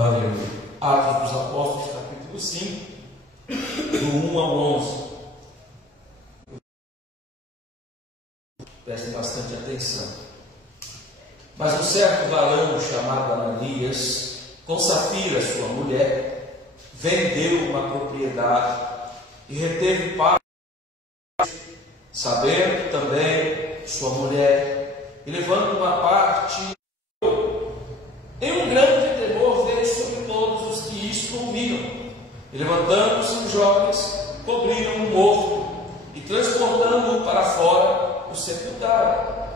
Aleluia. Atos dos Apóstolos, capítulo 5, do 1 ao 11. Prestem bastante atenção. Mas um certo varão chamado Ananias, com Safira, sua mulher, vendeu uma propriedade e reteve parte, sabendo também sua mulher, e levando uma parte, em um grande temor veio sobre todos os que isto ouviram. E levantando-se os jovens, cobriram o morto e transportando-o para fora, o sepultaram.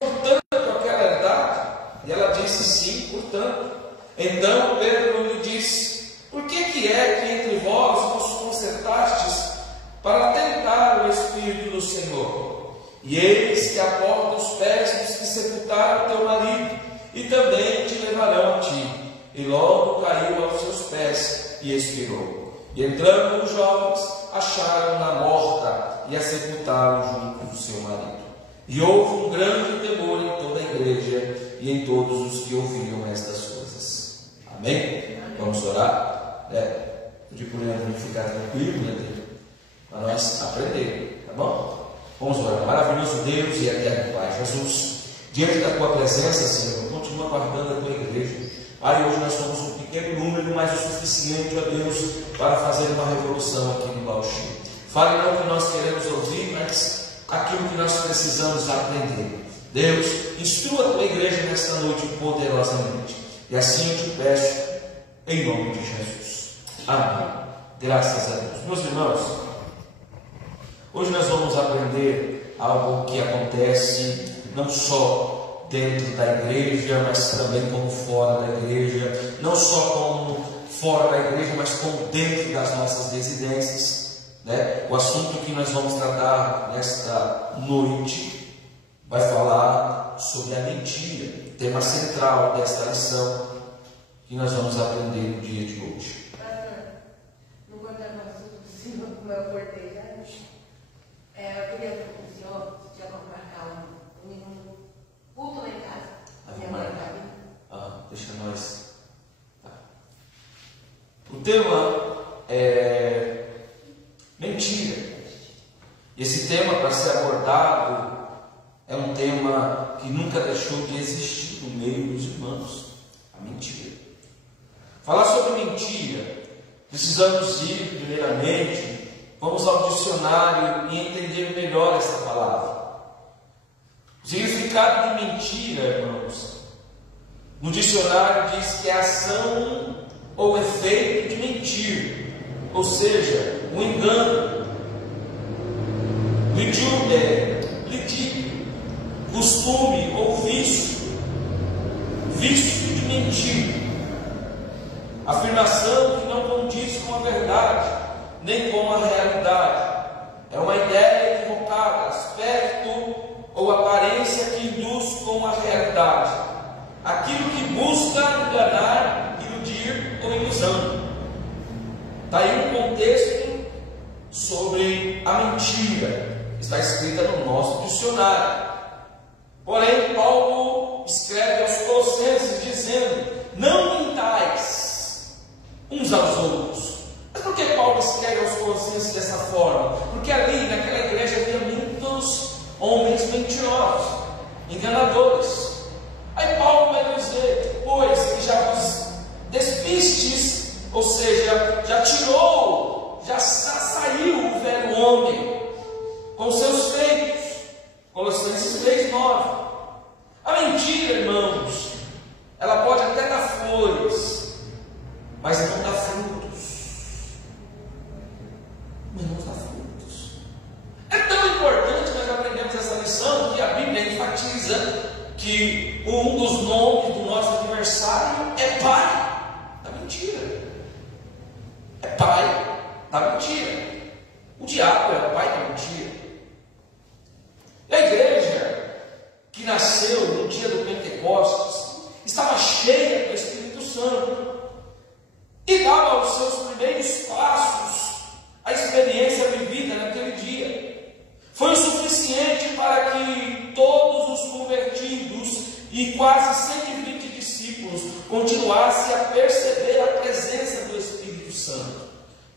Portanto, aquela herdade? E ela disse: sim, portanto. Então Pedro lhe disse: por que é que entre vós vos concertastes para tentar o Espírito do Senhor? E eis que a porta dos pés dos que sepultaram teu marido, e também te levarão a ti. E logo caiu aos seus pés e expirou. E entrando os jovens, acharam-na morta e a sepultaram junto do seu marido. E houve um grande temor em toda a igreja e em todos os que ouviram estas coisas. Amém? Vamos orar? Pedir por ele ficar tranquilo, né? Para nós aprender, tá bom? Vamos orar. Maravilhoso Deus e eterno Pai Jesus, diante da tua presença, Senhor, continua guardando a tua igreja. Pai, hoje nós somos um pequeno número, mas o suficiente, ó Deus, para fazer uma revolução aqui no Bauxi. Fale não o que nós queremos ouvir, mas aquilo que nós precisamos aprender. Deus, instrua a tua igreja nesta noite poderosamente. E assim eu te peço, em nome de Jesus. Amém. Graças a Deus. Meus irmãos, hoje nós vamos aprender algo que acontece não só dentro da igreja, mas também como fora da igreja, não só como fora da igreja, mas como dentro das nossas residências, né? O assunto que nós vamos tratar nesta noite vai falar sobre a mentira, tema central desta lição que nós vamos aprender no dia de hoje. Não contar mais o senhor como eu acordei já. Eu queria que o senhor tinha como marcar um culto lá em casa. Minha mãe está Deixa nós. Tá. O tema é mentira. Esse tema, para ser abordado, é um tema que nunca deixou de existir no meio dos irmãos. A mentira. Falar sobre mentira, precisamos ir, primeiramente, vamos ao dicionário e entender melhor essa palavra. O significado de mentira, irmãos, no dicionário diz que é ação ou efeito de mentir, ou seja, um engano, lidíquio, costume ou vício de mentir, afirmação que não condiz com a verdade, nem com a realidade, é uma ideia equivocada, aspecto ou aparência que induz com a realidade, aquilo que busca enganar, iludir ou ilusão. Está aí um contexto sobre a mentira, está escrita no nosso dicionário. Porém, Paulo escreve aos Colossenses dizendo: não mintais uns aos outros. Mas por que Paulo escreve aos Colossenses dessa forma? Porque ali naquela igreja havia muitos homens mentirosos, enganadores. Aí Paulo vai dizer: pois que já vos despistes, ou seja, já tirou, já saiu o velho homem com seus feitos. Colossenses 3:9. A mentira, irmãos, ela pode até dar flores, mas não dá frutos. Não dá frutos. É tão importante que nós aprendemos essa lição que a Bíblia enfatiza que um dos nomes do nosso adversário é pai da mentira. É pai da mentira. O diabo é o pai da mentira. A igreja que nasceu no dia do Pentecostes estava cheia do Espírito Santo e dava aos seus primeiros passos a experiência vivida naquele dia. Foi o suficiente para que todos os convertidos e quase 120 discípulos continuasse a perceber a presença do Espírito Santo.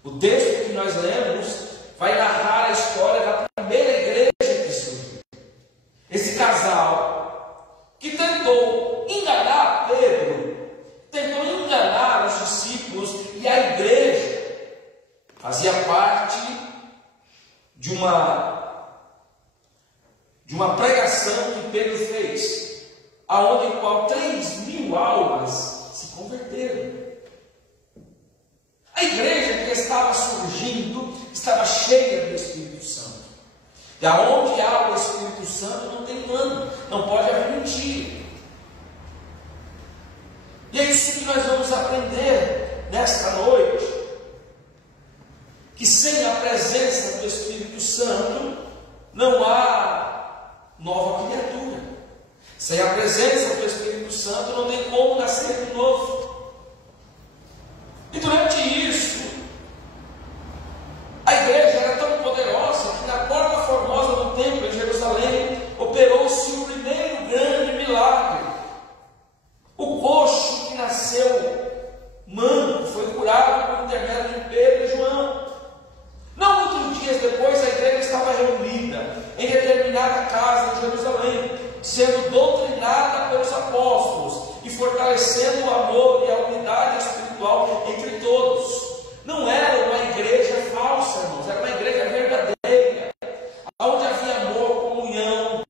O texto que nós lemos vai narrar a história da primeira igreja que surgiu. Esse casal que tentou enganar Pedro, tentou enganar os discípulos e a igreja, fazia parte de uma pregação que Pedro fez, aonde qual 3.000 almas se converteram. A igreja que estava surgindo estava cheia do Espírito Santo. E aonde há o Espírito Santo não tem engano, não pode haver mentira. E é isso que nós vamos aprender nesta noite, que sem a presença do Espírito Santo não há nova criatura. Sem a presença do Espírito Santo não tem como nascer de novo. E durante isso, a igreja era tão poderosa que na porta formosa do templo em Jerusalém operou-se o primeiro grande milagre. O coxo que nasceu manco foi curado por intermédio de Pedro e João. Não muitos dias depois, a igreja estava reunida em determinada casa de Jerusalém, sendo doutrinada pelos apóstolos e fortalecendo o amor e a unidade espiritual entre todos. Não era uma igreja falsa, irmãos, era uma igreja verdadeira, onde havia amor, comunhão.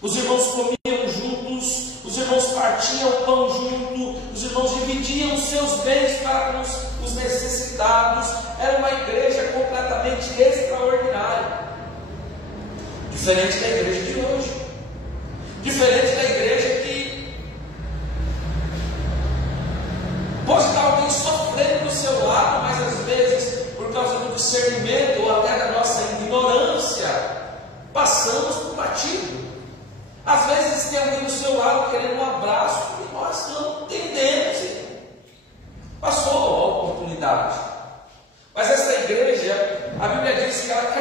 Os irmãos comiam juntos, os irmãos partiam o pão junto, os irmãos dividiam os seus bens para os necessitados. Era uma igreja completamente extraordinária, diferente da igreja de hoje, diferente da igreja que pode estar alguém sofrendo do seu lado, mas às vezes, por causa do discernimento ou até da nossa ignorância, passamos por batido. Às vezes tem alguém do seu lado querendo um abraço e nós não entendemos. Passou a oportunidade. Mas essa igreja, a Bíblia diz que ela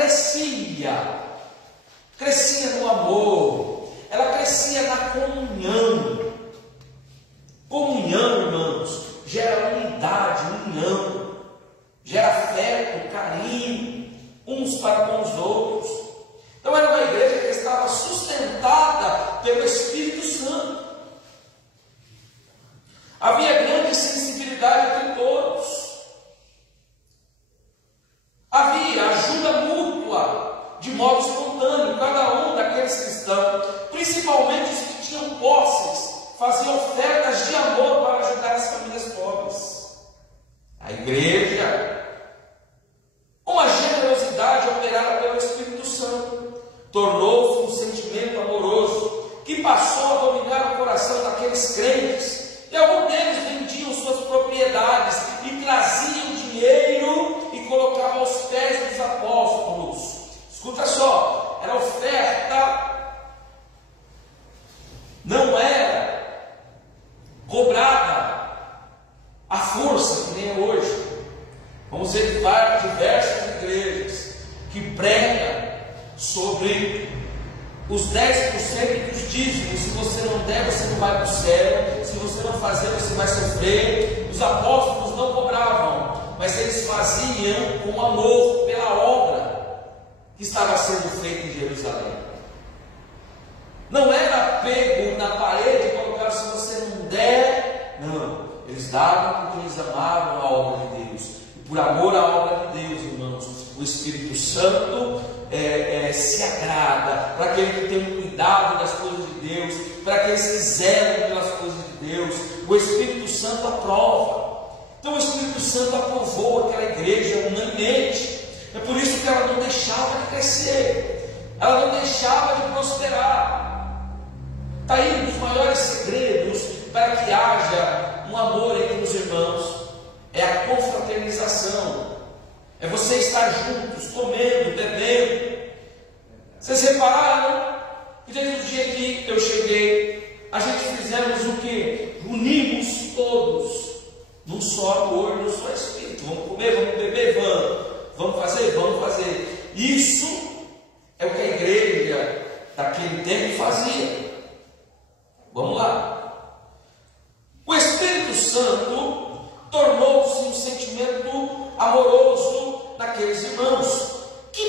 crescia no amor, ela crescia na comunhão. Comunhão, irmãos, gera unidade, união, gera afeto, carinho, uns para com os outros. Então era uma igreja que estava sustentada pelo Espírito Santo. Havia grande sensibilidade entre todos. Havia ajuda mútua, de modo espontâneo, cada um daqueles cristãos, principalmente os que tinham posses, faziam ofertas de amor para ajudar as famílias pobres. A igreja, uma generosidade operada pelo Espírito Santo, tornou-se um sentimento amoroso que passou a dominar o coração daqueles crentes. E alguns deles vendiam suas propriedades e traziam dinheiro e colocavam aos pés dos apóstolos. Escuta só, era oferta, não era cobrada à força que nem é hoje. Vamos ver diversas igrejas que pregam sobre os 10% dos dízimos. Se você não der, você não vai para o céu. Se você não fazer, você vai sofrer. Os apóstolos não cobravam, mas eles faziam com amor pela obra que estava sendo feita em Jerusalém. Não era pego na parede e colocar: se você não der. Não, eles davam porque eles amavam a obra de Deus. E por amor à obra de Deus, irmãos, o Espírito Santo se agrada para aquele que tem um cuidado das coisas de Deus, para aqueles que zelam pelas coisas de Deus. O Espírito Santo aprova. Então o Espírito Santo aprovou aquela igreja unanimemente. É por isso que ela não deixava de crescer, ela não deixava de prosperar. Está aí um dos maiores segredos para que haja um amor entre os irmãos: é a confraternização. É você estar juntos, comendo, bebendo. Vocês repararam que desde o dia que eu cheguei, a gente fizemos o que? Unimos todos num só amor, num só espírito. Vamos comer, vamos beber, vamos fazer. Isso é o que a igreja daquele tempo fazia. Vamos lá. O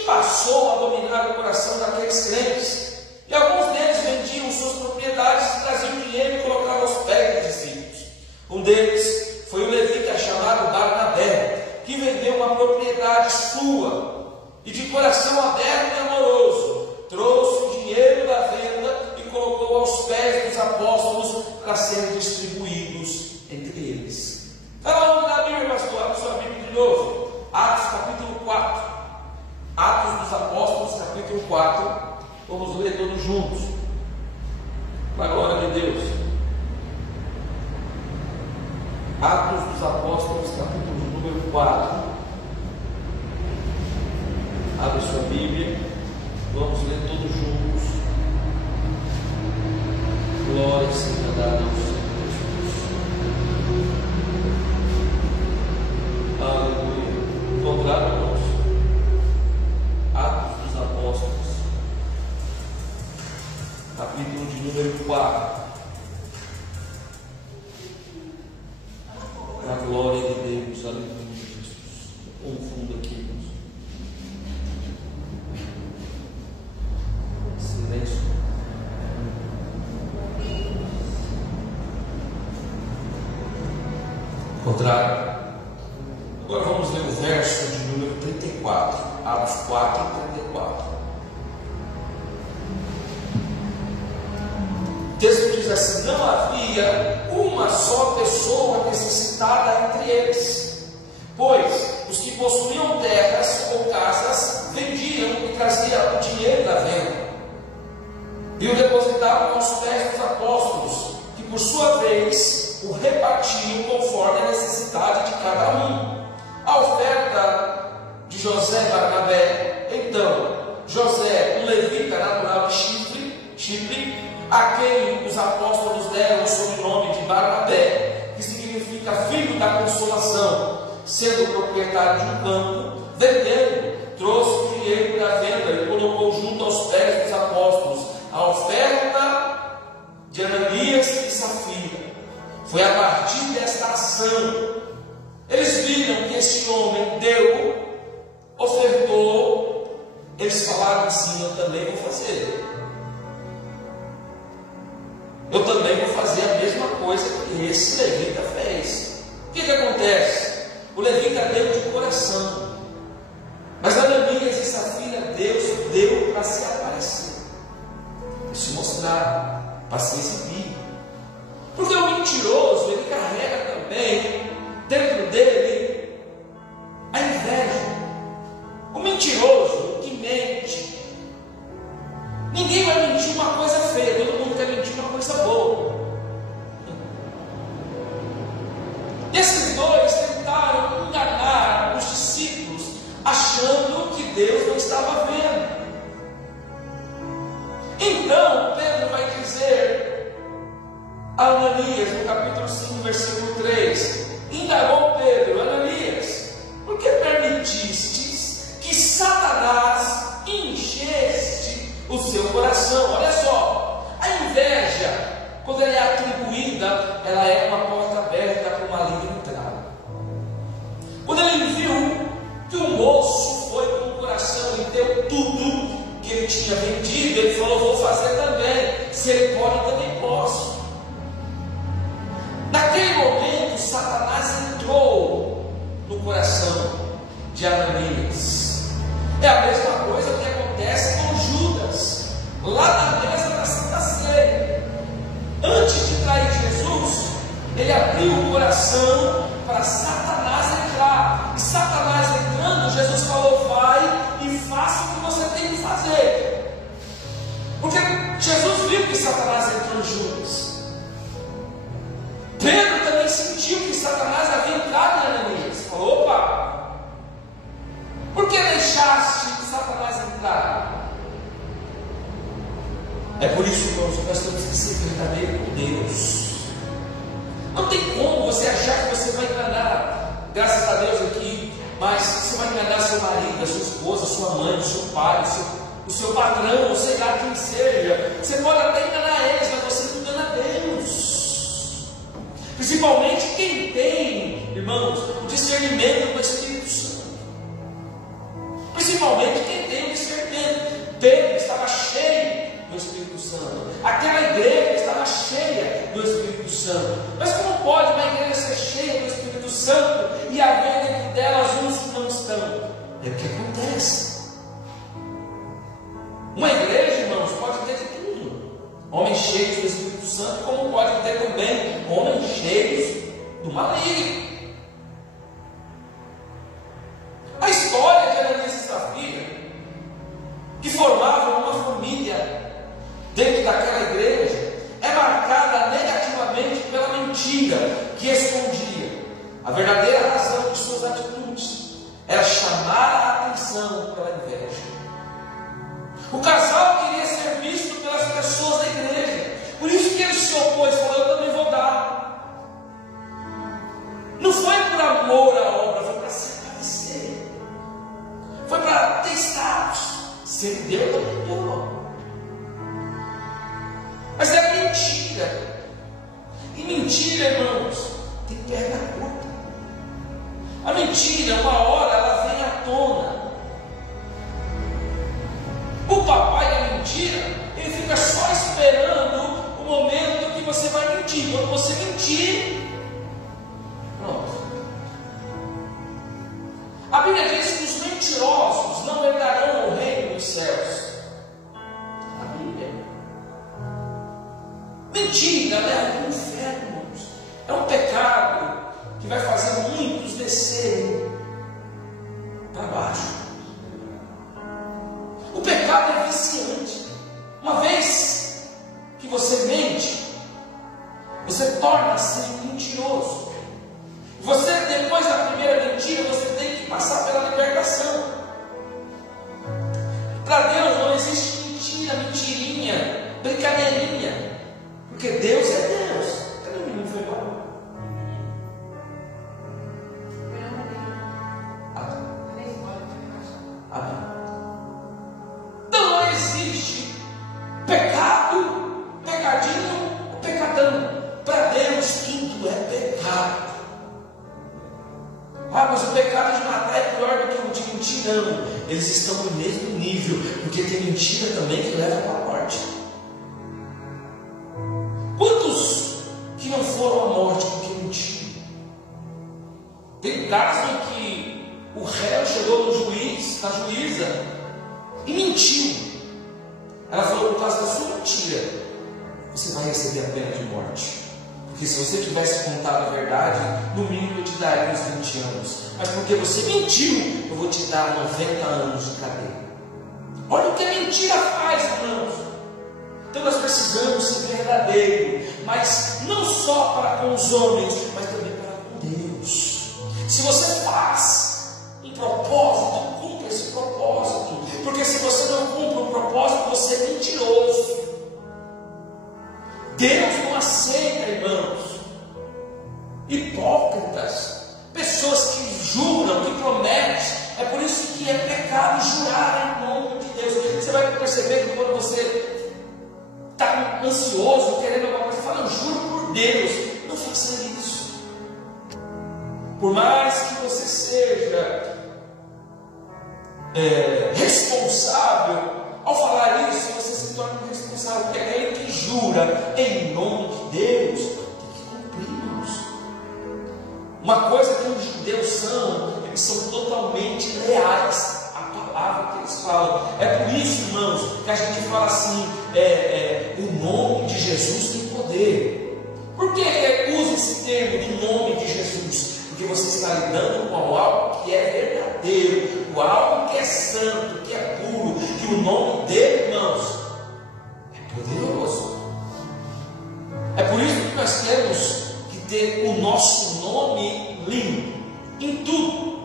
passou a dominar o coração daqueles crentes. E alguns deles vendiam suas propriedades e traziam dinheiro e colocavam aos pés dos discípulos. Um deles foi o levita chamado Barnabé, que vendeu uma propriedade sua e de coração aberto e amoroso trouxe o dinheiro da venda e colocou aos pés dos apóstolos para serem distribuídos entre eles. Está onde da Bíblia, pastor? Abre sua Bíblia de novo. Atos capítulo 4. Atos dos Apóstolos capítulo 4. Vamos ler todos juntos. Para a glória de Deus. Atos dos Apóstolos capítulo número 4. Abre sua Bíblia. Vamos ler todos juntos. Glória seja dada ao Senhor Jesus. Aleluia. Encontraram, irmãos? Atos dos Apóstolos, capítulo de número 4. A glória de Deus, aleluia, Jesus. Confundo aqui, irmãos. Silêncio. Contrário. Agora vamos ler o verso de número 34. Atos 4, 34. O texto diz assim: não havia uma só pessoa necessitada entre eles, pois os que possuíam terras ou casas vendiam e traziam o dinheiro da venda e o depositavam aos pés dos apóstolos, que por sua vez o repartiam conforme a necessidade de cada um. A oferta de José Barnabé, então, José, um levita natural de Chipre, a quem os apóstolos deram o sobrenome de Barnabé, que significa filho da consolação, sendo proprietário de um campo, vendendo, trouxe o dinheiro da venda e colocou junto aos pés dos apóstolos a oferta de Ananias e Safira. Foi a partir desta ação, eles viram que este homem deu, ofertou, eles falaram assim: eu também vou fazer. Eu também vou fazer a mesma coisa que esse levita fez. O que acontece? O levita deu de coração, mas Ananias e Safira, Deus deu para se aparecer, para se mostrar, para se exibir. Porque o mentiroso, ele carrega também dentro dele a inveja. O mentiroso que mente, ninguém vai mentir uma coisa feia, todo mundo quer mentir uma coisa boa. Esses dois tentaram enganar os discípulos, achando que Deus não estava vendo. Então Pedro vai dizer a Ananias, no capítulo 5, versículo 3, indagou Pedro: Ananias, por que permitistes que Satanás enchesse o seu coração? Olha só, a inveja, quando ela é atribuída, ela é uma porta aberta para uma maligno entrar. Quando ele viu que o moço foi com o coração e deu tudo que ele tinha vendido, ele falou: vou fazer também. Se ele pode, eu também posso. Naquele momento, Satanás entrou no coração de Ananias. É a mesma coisa que acontece com Judas, lá na mesa da Santa Ceia. Antes de trair Jesus, ele abriu o coração para Satanás entrar. E Satanás entrando, Jesus falou: vai e faça o que você tem que fazer. Porque Jesus viu que Satanás entrou em Judas. Pedro também sentiu que Satanás havia entrado em Ananias. Falou: opa, por que deixaste Satanás entrar? É por isso, irmãos, que nós temos que ser verdadeiro com Deus. Não tem como você achar que você vai enganar, graças a Deus aqui, mas você vai enganar seu marido, a sua esposa, a sua mãe, o seu pai, o seu patrão, ou sei lá quem seja. Você pode até enganar eles, mas você não engana Deus. Principalmente quem tem, irmãos, o discernimento do Espírito Santo. Principalmente quem tem Pedro estava cheio do Espírito Santo, aquela igreja estava cheia do Espírito Santo. Mas como pode uma igreja ser cheia do Espírito Santo e haver dentro delas uns que não estão? É o que acontece. Uma igreja, irmãos, pode ter de tudo: homens cheios do Espírito Santo, como pode ter também homens cheios do maligno. A história de Ananias e Safira, que formavam uma família dentro daquela igreja, é marcada negativamente pela mentira que escondia. A verdadeira razão de suas atitudes era chamar a atenção pela inveja. O casal queria ser visto pelas pessoas da igreja, por isso que ele se opôs, falou: eu também vou dar. Não foi por amor à obra, foi para se aparecer, foi para ter status. Se ele deu, também deu. Mas era mentira. E mentira, irmãos, tem perna curta. A mentira, uma hora, ela vem à tona. O papai da mentira, ele fica só esperando o momento que você vai mentir. Quando você mentir, pronto. A Bíblia diz que os mentirosos não herdarão o reino dos céus. A Bíblia. Mentira leva ao inferno, irmãos. É um pecado que vai fazer muitos descerem para baixo. O pecado é viciante. Uma vez que você mente, você torna-se mentiroso. Você, depois da primeira mentira, você tem que passar pela libertação. Para Deus não existe mentira, mentirinha, brincadeirinha, porque Deus é Deus. Cadê o menino? Foi embora? Então não existe pecado, pecadinho ou pecadão. Para Deus tudo é pecado. Ah, mas o pecado de matar é pior do que o de mentir. Não, eles estão no mesmo nível, porque tem mentira também que leva para a morte. Quantos que não foram à morte porque mentiram? Tem casos em que o réu chegou no juiz, na juíza, e mentiu. Ela falou: por causa da sua mentira, você vai receber a pena de morte. Porque se você tivesse contado a verdade, no mínimo eu te daria uns 20 anos. Mas porque você mentiu, eu vou te dar 90 anos de cadeia. Olha o que a mentira faz, irmãos. Então nós precisamos ser verdadeiros, mas não só para com os homens, mas também para com Deus. Se você faz um propósito, cumpra esse propósito. Porque se você não cumpre um propósito, você é mentiroso. Deus não aceita, irmãos, hipócritas, pessoas que juram, que prometem. É por isso que é pecado jurar em nome de Deus. Você vai perceber que quando você está ansioso, querendo alguma coisa, fala: eu juro por Deus. Não faça isso. Por mais que você seja responsável, ao falar isso, você se torna responsável, porque aquele que jura em nome de Deus tem que cumprir, irmãos. Uma coisa que os judeus são, eles são totalmente leais à palavra que eles falam. É por isso, irmãos, que a gente fala assim: o nome de Jesus tem poder. Por que usa esse termo do nome de Jesus? Porque você está lidando com algo que é verdadeiro, com algo que é santo, que é puro, que o nome dele, irmãos, é poderoso. É por isso que nós temos que ter o nosso nome limpo em tudo.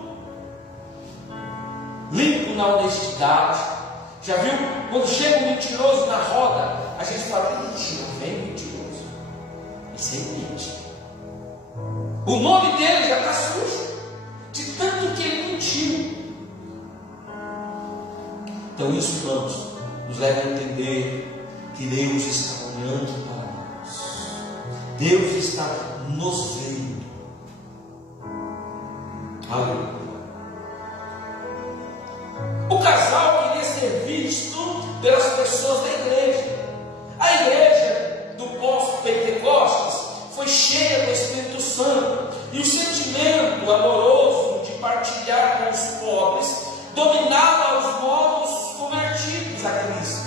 Limpo na honestidade. Já viu? Quando chega um mentiroso na roda, a gente fala: mentira, vem mentiroso. Isso é mente. O nome dele já está sujo, de tanto que ele mentiu. Então isso, irmãos, nos leva a entender que Deus está olhando para nós. Deus está nos vendo. Aleluia. O casal queria ser visto pelas pessoas da igreja. A igreja do pós-Pentecostes foi cheia do Espírito Santo, e o sentimento amoroso de partilhar com os pobres dominava os novos convertidos a Cristo.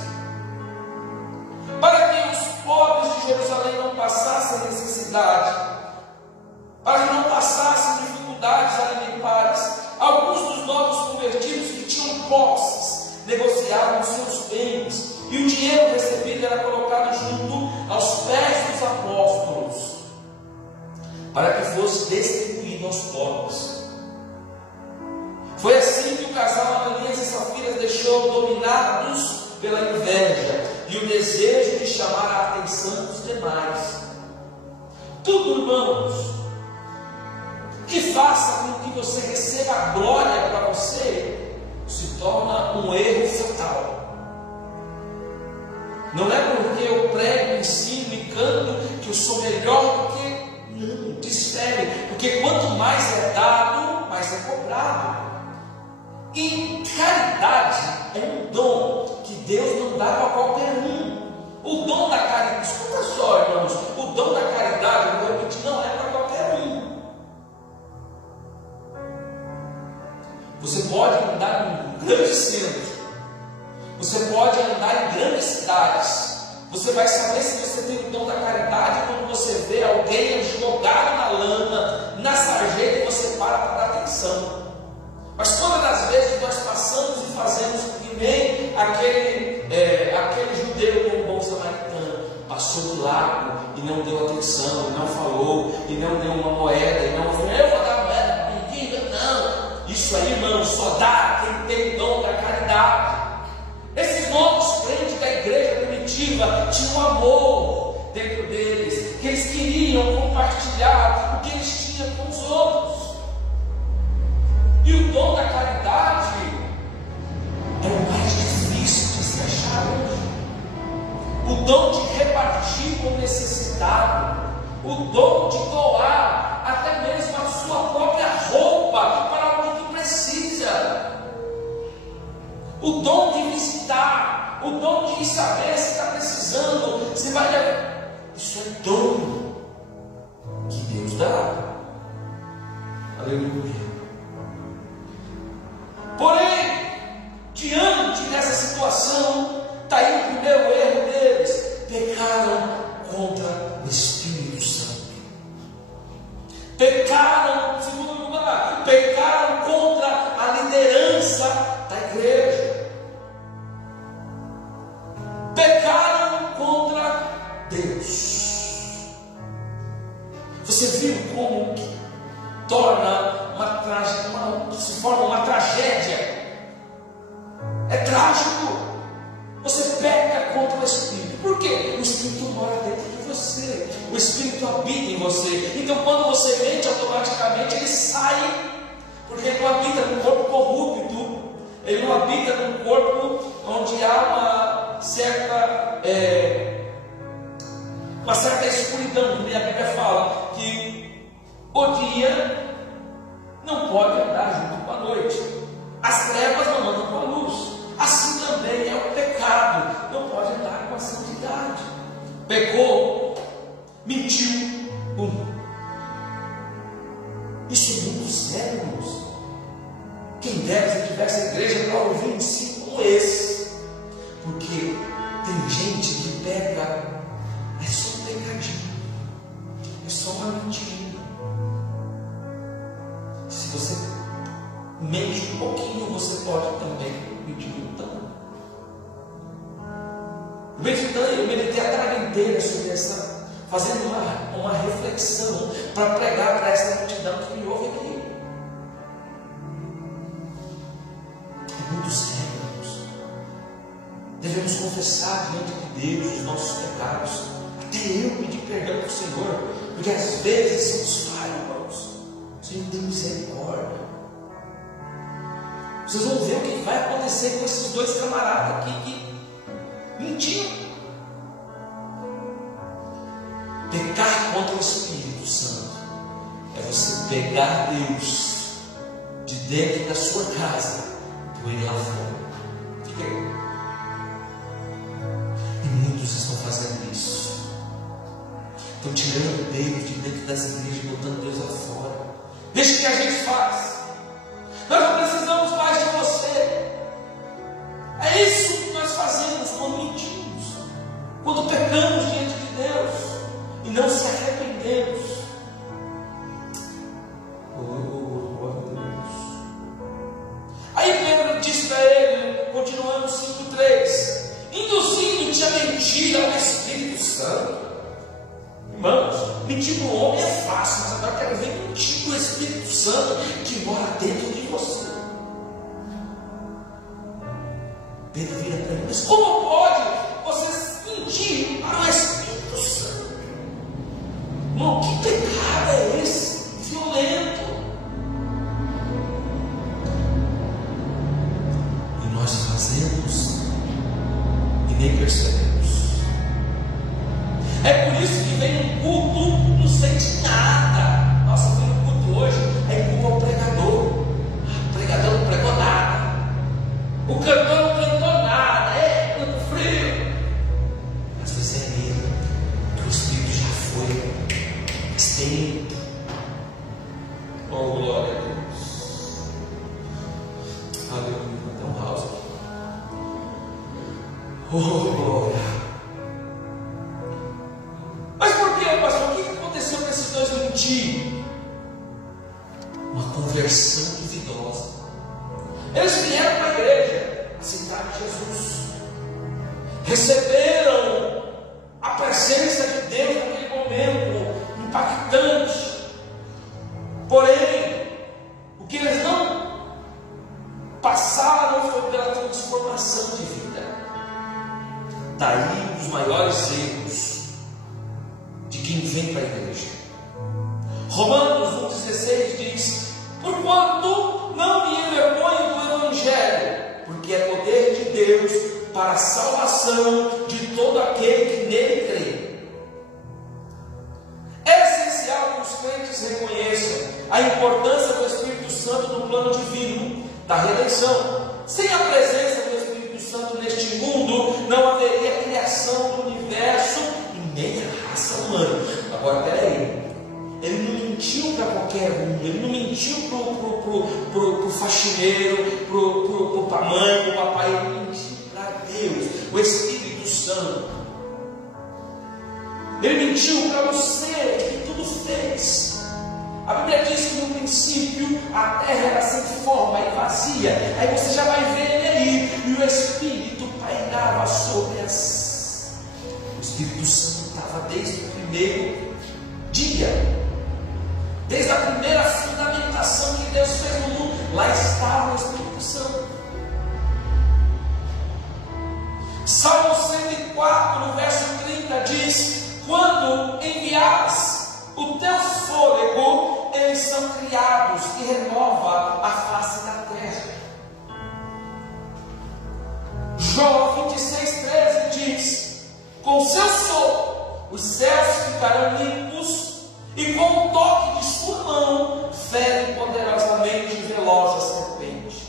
Para que os pobres de Jerusalém não passassem necessidade, para que não passassem dificuldades alimentares, alguns dos novos convertidos que tinham posses negociavam seus bens, e o dinheiro recebido era colocado junto aos pés dos apóstolos, para que fosse distribuído aos pobres. Foi assim que o casal Ananias e Safira deixou dominados pela inveja e o desejo de chamar a atenção dos demais. Tudo, irmãos, que faça com que você receba a glória para você, se torna um erro fatal. Não é porque eu prego, ensino e canto que eu sou melhor do que... Não, desespere, porque quanto mais é dado, mais é cobrado. E caridade é um dom que Deus não dá para qualquer um. O dom da caridade, escuta só, irmãos, o dom da caridade, eu vou repetir, não é para qualquer um. Você pode andar em um grande centro, você pode andar em grandes cidades, você vai saber se você tem o dom da caridade quando você vê alguém jogado na lama, na sarjeta, e você para dar atenção. Mas todas as vezes nós passamos e fazemos que nem aquele judeu com o bom samaritano, passou do lado e não deu atenção, e não falou, e não deu uma moeda, e não falou, eu vou dar uma moeda para o mendigo, não. Isso aí, irmão, só dá quem tem o dom da caridade. Esses novos crentes da igreja primitiva tinham amor dentro deles, que eles queriam compartilhar o que eles tinham com os outros. E o dom da caridade é o mais difícil de se achar hoje. O dom de repartir com o necessitado, o dom de doar até mesmo a sua própria roupa para alguém que precisa, o dom de visitar, o dom de saber se está precisando, se vai levar. Isso é dom que Deus dá. Aleluia. Porém, diante dessa situação, está aí o primeiro erro deles: pecaram contra o Espírito Santo. Pecaram, segundo lugar, pecaram contra a liderança da igreja. Pecaram contra Deus. Você viu como torna se forma uma tragédia? É trágico. Você peca contra o Espírito. Por quê? O Espírito mora dentro de você, o Espírito habita em você. Então quando você mente, automaticamente ele sai, porque ele não habita num corpo corrupto, ele não habita num corpo onde há uma certa escuridão. A Bíblia fala que o dia não pode andar junto com a noite, as trevas não andam com a luz. Assim também é o pecado, não pode andar com a santidade. Pecou, mentiu, isso é muito sério, irmãos. Quem dera se tivesse a igreja para ouvir um ensino como esse, porque tem gente que peca, é só um pecadinho, é só uma mentira. Se você mente um pouquinho, você pode também mentir um tanto. Eu meditei a tarde inteira sobre essa, fazendo uma reflexão para pregar para essa multidão que me ouve aqui. É muito sério, irmãos. Devemos confessar diante de Deus os nossos pecados, até eu pedir perdão para o Senhor, porque às vezes somos falhos, irmãos. O Senhor tem misericórdia. Vocês vão ver o que vai acontecer com esses dois camaradas aqui que mentiram. Pecar contra o Espírito Santo é você pegar Deus de dentro da sua casa e pôr ele lá fora. estão tirando Deus de dentro das igrejas, botando Deus lá fora. Deixa o que a gente faz. Nós não precisamos mais de você. É isso que nós fazemos quando mentimos, quando pecamos diante de Deus e não se arrependemos. Aí Pedro diz para ele, continuando 5,3: induzindo-te a mentir ao Espírito Santo. Irmãos, mentir para o homem é fácil, mas agora quero ver mentir para o Espírito Santo que mora dentro de você. Pedro vira para ele: mas como pode você mentir para o Espírito Santo? Irmão, que pecado é esse? Violento. E nós fazemos e nem percebemos. É por isso que vem um culto, não sente nada. Nossa, vem um culto hoje, aí culpa o pregador. O pregador não pregou nada. O cantor não cantou nada. É muito frio. Às vezes é mesmo, que o Espírito já foi. Faz tempo. Oh, glória a Deus. Aleluia. Até um house aqui. Oh, glória. Uma conversão duvidosa. Eles vieram para a igreja, aceitar Jesus, receberam a presença de Deus naquele momento impactante. Porém, o que eles não passaram foi pela transformação de vida. Daí os maiores erros de quem vem para a igreja. Romanos 1,16 diz: porquanto não me envergonho do Evangelho, porque é poder de Deus para a salvação de todo aquele que nele crê. É essencial que os crentes reconheçam a importância do Espírito Santo no plano divino da redenção. Sem a presença do Espírito Santo neste mundo, não haveria criação do universo e nem a raça humana. Agora, peraí. Ele não mentiu para qualquer um, ele não mentiu para o faxineiro, para a mãe, para o papai, ele mentiu para Deus, o Espírito Santo. Ele mentiu para você que tudo fez. A Bíblia diz que no princípio a terra era sem forma e vazia. Aí você já vai ver ele aí, e o Espírito pairava sobre as. O Espírito Santo estava desde o primeiro dia. Desde a primeira fundamentação que Deus fez no mundo, lá estava o Espírito Santo. Salmo 104, no verso 30 diz: quando enviares o teu fôlego, eles são criados e renova a face da terra. Jó 26,13 diz: com seu sopro os céus ficarão limpos, e com o toque de sua mão fere poderosamente e veloz a serpente.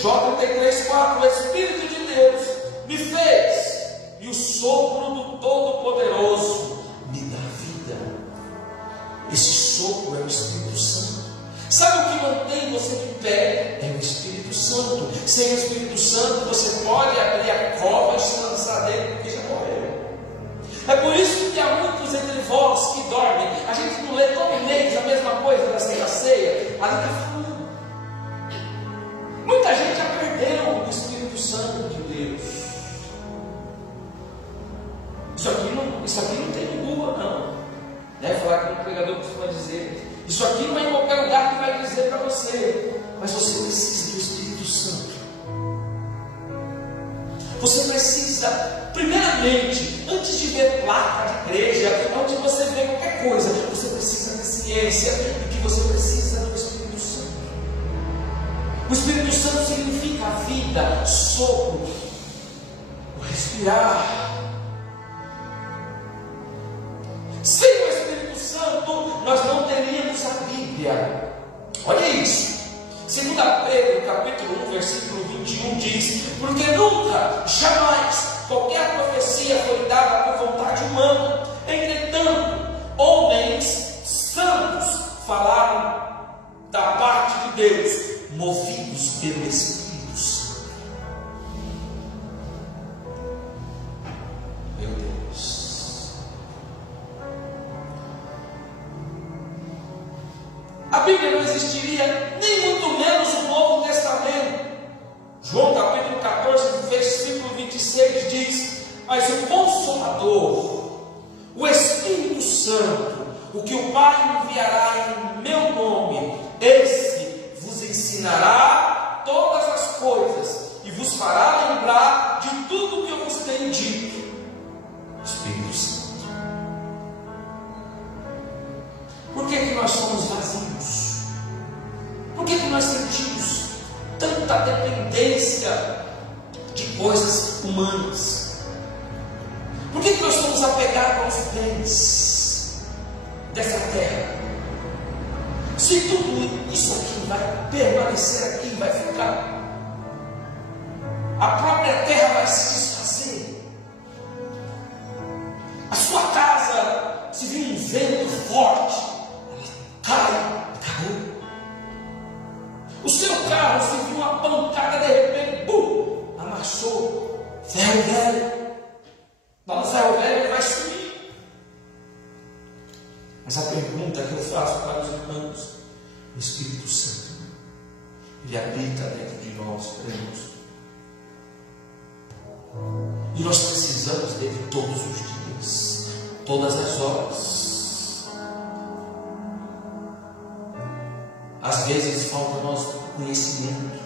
Jó 33,4: o Espírito de Deus me fez, e o sopro do Todo-Poderoso me dá vida. Esse sopro é o Espírito Santo. Sabe o que mantém você de pé? É o Espírito Santo. Sem o Espírito Santo você pode abrir a cova e se lançar dentro, porque já morreu. É por isso que há muitos entre vós que dormem. A gente não lê todo mês a mesma coisa da Santa Ceia. Ali está falando. Muita gente já perdeu o Espírito Santo de Deus. Isso aqui não tem no Google, não. Deve falar que o pregador costuma dizer. Isso aqui não é em qualquer lugar que vai dizer para você. Mas você precisa do Espírito Santo. Você precisa, primeiramente, antes de ver placa de igreja, antes de você ver qualquer coisa, você precisa ter ciência de que você precisa do Espírito Santo. O Espírito Santo significa a vida, sopro, o respirar. Sem o Espírito Santo, nós não teríamos a Bíblia. Olha isso. 2 Pedro, capítulo 1, versículo 21 diz: porque nunca, jamais, qualquer profecia foi dada por pelo Espírito Santo. Meu Deus. A Bíblia não existiria, nem muito menos o Novo Testamento. João capítulo 14, versículo 26 diz: mas o Consolador, o Espírito Santo, o que o Pai enviará em meu nome, esse vos ensinará todas as coisas e vos fará lembrar de tudo que eu vos tenho dito. Espírito Santo. Por que nós somos vazios? Por que nós sentimos tanta dependência de coisas humanas? Por que nós somos apegados aos bens dessa terra? Se tudo isso aqui vai permanecer aqui, vai ficar, a própria terra vai se desfazer. A sua casa, se vir um vento forte, ela cai, acabou. O seu carro, se vir uma pancada, de repente, amassou. Ferro velho. No ferro velho ele vai sumir. Mas a pergunta que eu faço para os irmãos: o Espírito Santo, ele habita dentro de nós, irmãos. E nós precisamos dele todos os dias, todas as horas. Às vezes falta nosso conhecimento.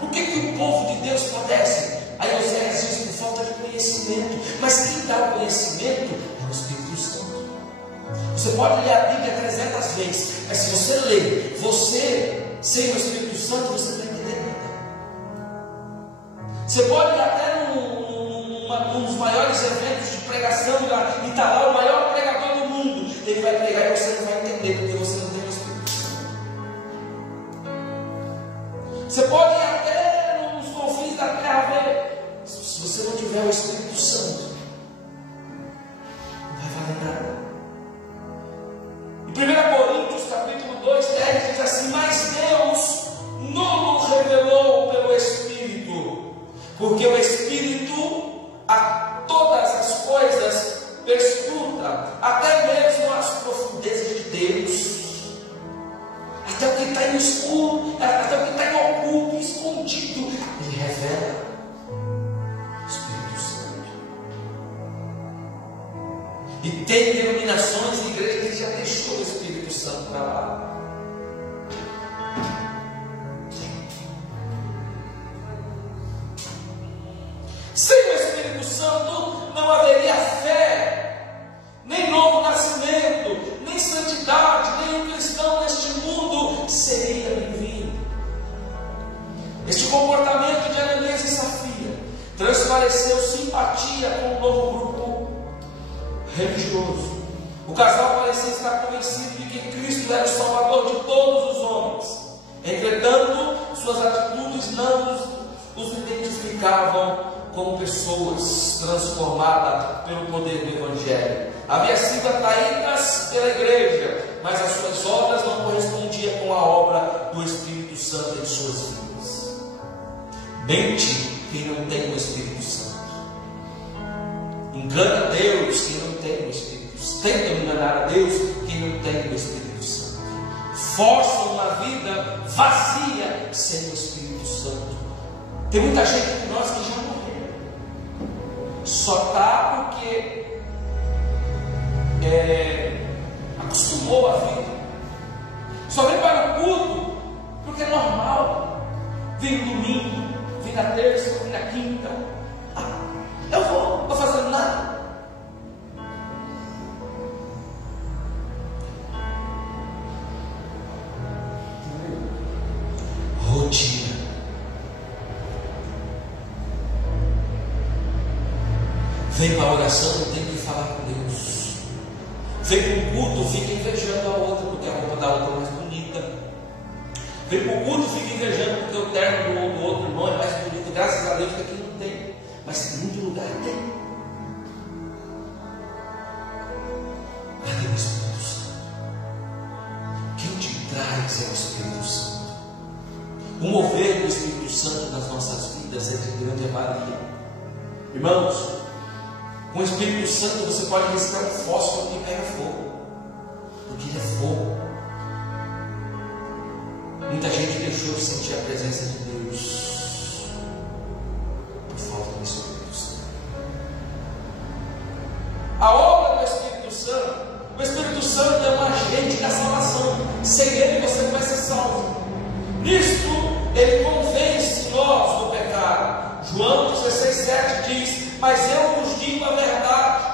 Por que o povo de Deus padece? Aí Oséias diz: por falta de conhecimento. Mas quem dá o conhecimento é o Espírito Santo. Você pode ler a Bíblia 300 vezes, mas se você ler, você sem o Espírito Santo, você não vai entender nada. Você pode ir até num dos maiores eventos de pregação e está lá o maior pregador do mundo. Ele vai pregar e você não vai entender, porque você não tem o Espírito Santo. Você pode ir até nos confins da terra ver. Se você não tiver o Espírito Santo, não vai valer nada. Em 1 Coríntios capítulo 2, 10 diz assim: mas Deus não nos revelou pelo Espírito, porque o Espírito a todas as coisas perscruta, até mesmo as profundezas de Deus. Até o que está no escuro, até o que está em oculto, escondido, Ele revela. Espírito Santo. E tem denominações de igreja que já deixou o Espírito Santo para lá. Sem o Espírito Santo não haveria fé, nem novo nascimento, nem santidade, nem um cristão neste mundo seria bem-vindo. Este comportamento de Ananias e Safira transpareceu simpatia com o novo grupo religioso. O casal parecia estar convencido de que Cristo era o Salvador de todos os homens. Entretanto, suas atitudes não os identificavam como pessoas transformadas pelo poder do Evangelho. Havia sido atraídas pela igreja, mas as suas obras não correspondiam com a obra do Espírito Santo em suas vidas. Mente quem não tem o Espírito Santo. Engana Deus quem não tem o Espírito Santo. Tenta enganar a Deus quem não tem o Espírito Santo. Força uma vida vazia sem o Espírito Santo. Tem muita gente de nós que já morreu. Só está porque acostumou a vida. Só vem para o culto porque é normal. Vem no domingo, vem na terça, vem na quinta. Eu vou, não estou fazendo nada. Rotina. Vem para a oração, não tem que falar com Deus. Vem para o culto, fica invejando a outra, porque a roupa da outra é mais bonita. Vem para o culto, fica invejando porque o terno do outro irmão é mais bonito. Graças a Deus que aqui não tem, mas em muito lugar tem. Cadê o Espírito Santo? Quem te traz é o Espírito Santo. O mover Santo nas nossas vidas é de grande valia. Irmãos, com o Espírito Santo você pode riscar um fósforo que pega fogo, porque ele é fogo. Muita gente deixou de sentir a presença de Deus por falta do Espírito Santo. A obra do Espírito Santo, o Espírito Santo é um agente da salvação. Sem ele você não vai ser salvo. Nisto ele convence nós do pecado. João 16,7 diz: mas eu vos digo a verdade,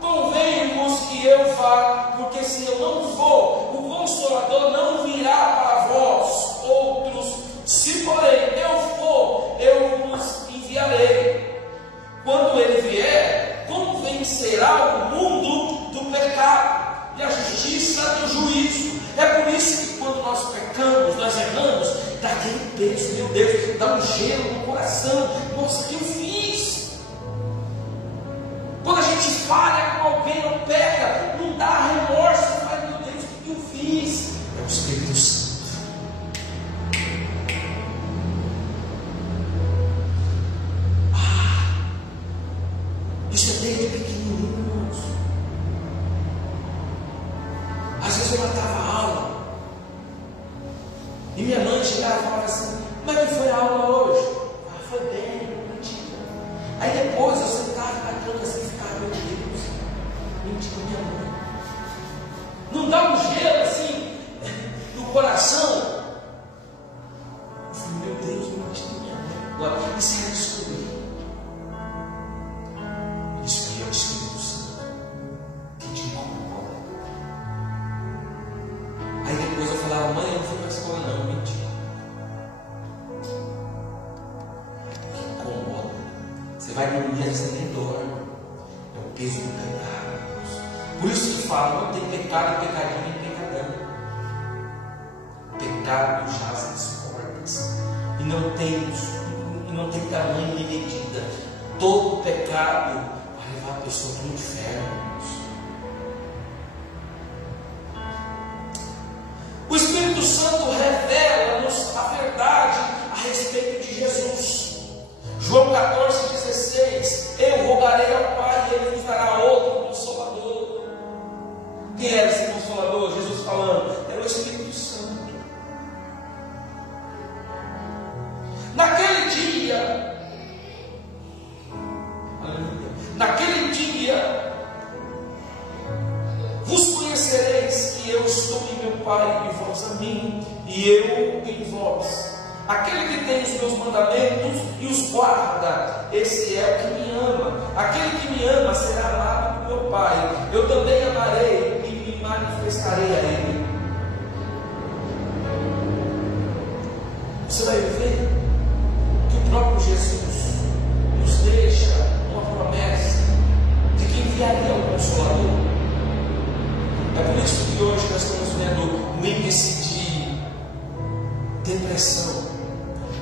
convém-vos que eu vá, porque se eu não for, o Consolador não virá para vós outros. Se porém eu for, eu vos enviarei. Quando ele vier, convencerá o mundo do pecado, da justiça e do juízo. É por isso que quando nós pecamos, nós erramos, dá aquele peso, meu Deus, dá um gelo no coração. Nossa, o que eu fiz? Quando a gente falha com alguém ou peca, não dá remorso, mas meu Deus, o que eu fiz? É o Espírito Santo. Isso é desde pequenininho, irmãos. Às vezes eu matava a aula e minha mãe chegava e falava assim: como é que foi a aula hoje? Ah, foi bem, mentira. Aí depois eu sentava na cama assim e ficava: meu Deus, mentira, minha mãe. Não dá um gelo assim no coração? Eu falei: meu Deus, mentira, minha mãe. Agora, isso é descobrir. Isso aí é o Espírito Santo que te incomoda. Aí depois eu falava: mãe, eu não fui para a escola não, mentira. Que incomoda. Você vai dormir e você nem dorme. É o peso do pecado. Por isso que fala: não tem pecado, pecadinho nem pecadão. Pecado jaz nas portas e não tem tamanho nem medida. Todo pecado vai levar a pessoa para o inferno. O Espírito Santo revela-nos a verdade a respeito de Jesus. João 14,16: eu rogarei ao Pai e ele nos dará outro Consolador. Quem era esse Consolador? Jesus falando: era o Espírito Santo. Naquele dia vos conhecereis que eu estou em meu Pai e vós a mim, e eu em vós. Aquele que tem os meus mandamentos e os guarda, esse é o que me ama. Aquele que me ama será amado do meu Pai. Eu também amarei e me manifestarei a ele. Você vai ver que o próprio Jesus nos deixa uma promessa de que enviaria o Consolador. É por isso que hoje nós estamos vendo o índice de depressão,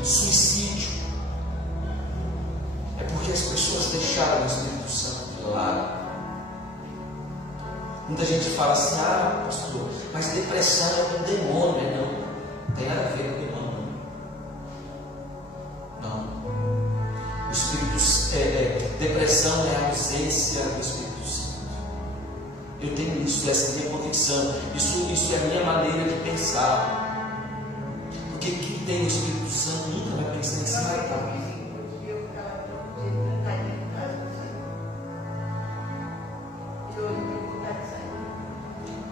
suicídio. É porque as pessoas deixaram o Espírito Santo de lado. Muita gente fala assim: ah, pastor, mas depressão é um demônio. Não tem nada a ver com demônio. Não. O Espírito, depressão é a ausência do Espírito Santo. Eu tenho isso, essa é a minha convicção. Isso é a minha maneira de pensar. Porque quem tem o Espírito Santo nunca vai pensar em se matar.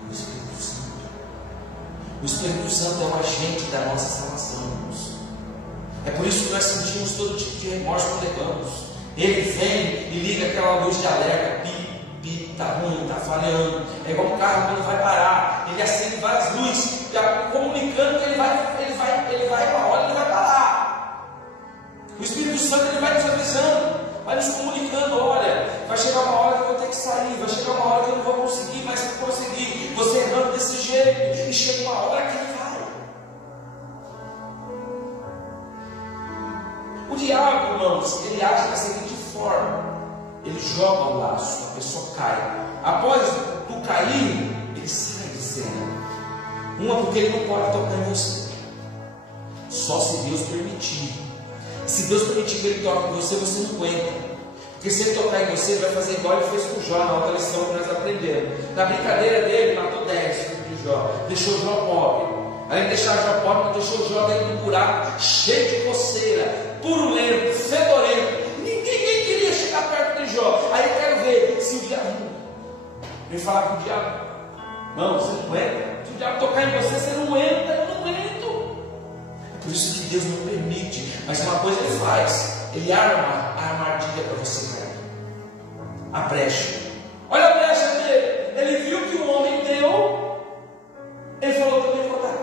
O Espírito Santo. O Espírito Santo é o agente da nossa salvação, irmãos. É por isso que nós sentimos todo tipo de remorso quando erramos. Ele vem e liga aquela luz de alerta: pi, pi, está ruim, está falhando. É igual um carro quando vai parar, ele acende várias luzes, comunicando que ele vai uma hora, ele vai parar. O Espírito Santo ele vai nos avisando, vai nos comunicando: olha, vai chegar uma hora que eu vou ter que sair, vai chegar uma hora que eu não vou conseguir, mas se eu conseguir, você errando desse jeito, e chega uma hora que ele vai. O diabo, irmãos, ele age da seguinte forma: ele joga o laço, a pessoa cai. Após tu cair, ele sai de cena. Uma, porque ele não pode tocar em você, só se Deus permitir. Se Deus permitir que Ele toque em você, você não aguenta. Porque se Ele tocar em você, Ele vai fazer igual Ele fez com Jó, na outra lição que nós aprendemos. Na brincadeira dele, matou 10 de Jó, deixou Jó pobre. Além de deixar Jó pobre, deixou Jó dentro do buraco, cheio de coceira, purulento, fedorento. Ninguém queria chegar perto de Jó. Aí eu quero ver se o diabo vem falar com o diabo: não, você não aguenta. Se o diabo tocar em você, você não aguenta. Eu não aguento. É por isso que Deus não permite. Mas uma coisa Ele faz: Ele arma a armadilha para você cair, a brecha. Olha a brecha dele. Ele viu que o homem deu. Ele falou: também vou dar.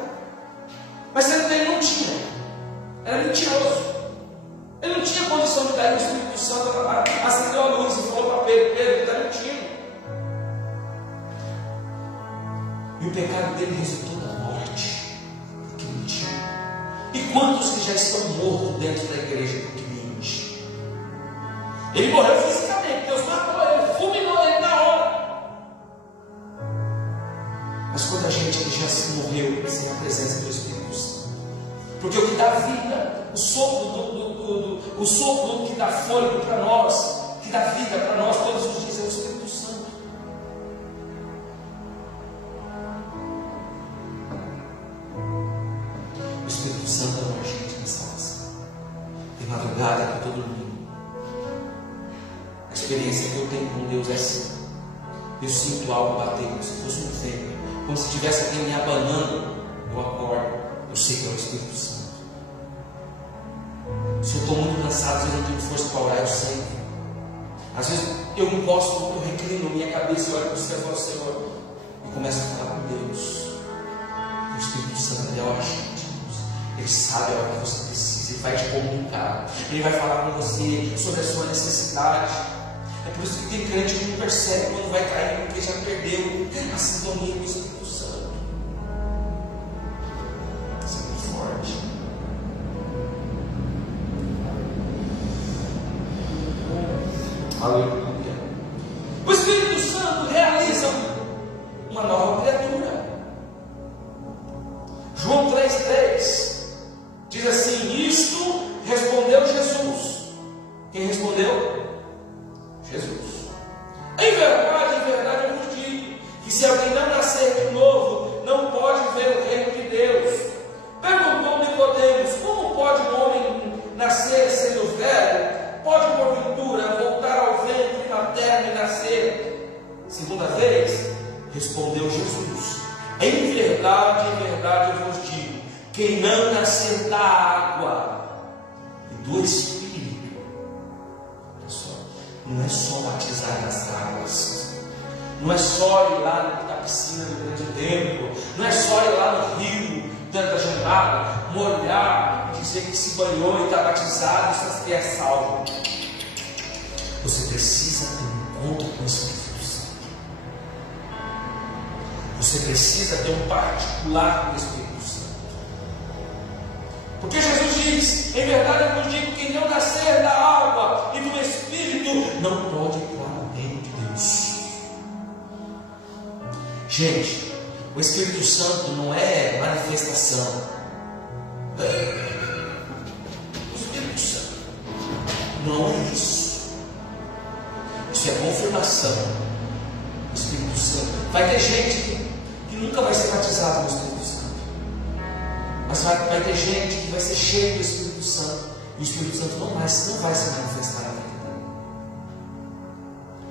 Mas ele não tinha. Era mentiroso. Ele não tinha condição de dar. E o Espírito Santo acendeu a luz e falou para Pedro: Pedro, ele está mentindo. E o pecado dele resultou na morte, porque mentiu. E quantos que já estão mortos dentro da igreja porque mente? Ele morreu fisicamente, Deus matou ele, fulminou ele na hora. Mas quando a gente já se morreu sem a presença do Espírito Santo, porque o que dá vida, o sopro que dá fôlego para nós, que dá vida para nós todos os dias, é o Espírito Santo. O Espírito Santo é um agente de salvação. Tem madrugada que eu estou dormindo. A experiência que eu tenho com Deus é assim: eu sinto algo bater como se fosse um vento, como se tivesse alguém me abanando. Eu acordo, eu sei que é o Espírito Santo. Se eu estou muito cansado, às vezes eu não tenho força para orar, eu sei. Às vezes eu não posso, eu reclino minha cabeça, eu olho para o céu e falo: Senhor, e começo a falar com Deus. O Espírito Santo, Ele é o agente. Ele sabe a hora que você precisa, Ele vai te comunicar, Ele vai falar com você sobre a sua necessidade. É por isso que tem crente que não percebe quando vai cair, porque já perdeu a sintonia do Espírito Santo. Isso é muito forte. Aleluia. O Espírito Santo realiza uma nova criatura. João 3,3 diz assim: isto respondeu Jesus. Quem respondeu? Jesus. Em verdade eu vos digo que se alguém não nascer de novo, não pode ver o reino de Deus. Perguntou Nicodemos: como pode um homem nascer sendo velho? Pode porventura voltar ao ventre materno e nascer segunda vez? Respondeu Jesus: em verdade eu vos digo, quem não nascer da água e do Espírito, pessoal, não é só batizar nas águas, não é só ir lá na piscina do grande templo, não é só ir lá no rio, dentro da janela, molhar e dizer que se banhou e está batizado e é salvo. Você precisa ter um encontro com o Espírito Santo. Você precisa ter um particular com o Espírito Santo. Porque Jesus diz: em verdade eu vos digo, quem não nascer da água e do Espírito não pode entrar no reino de Deus. Gente, o Espírito Santo não é manifestação. O Espírito Santo não é isso. Isso é confirmação. O Espírito Santo. Vai ter gente que nunca vai ser batizado no Espírito Santo, mas vai ter gente que vai ser cheio do Espírito Santo, e o Espírito Santo não vai se manifestar na vida dele.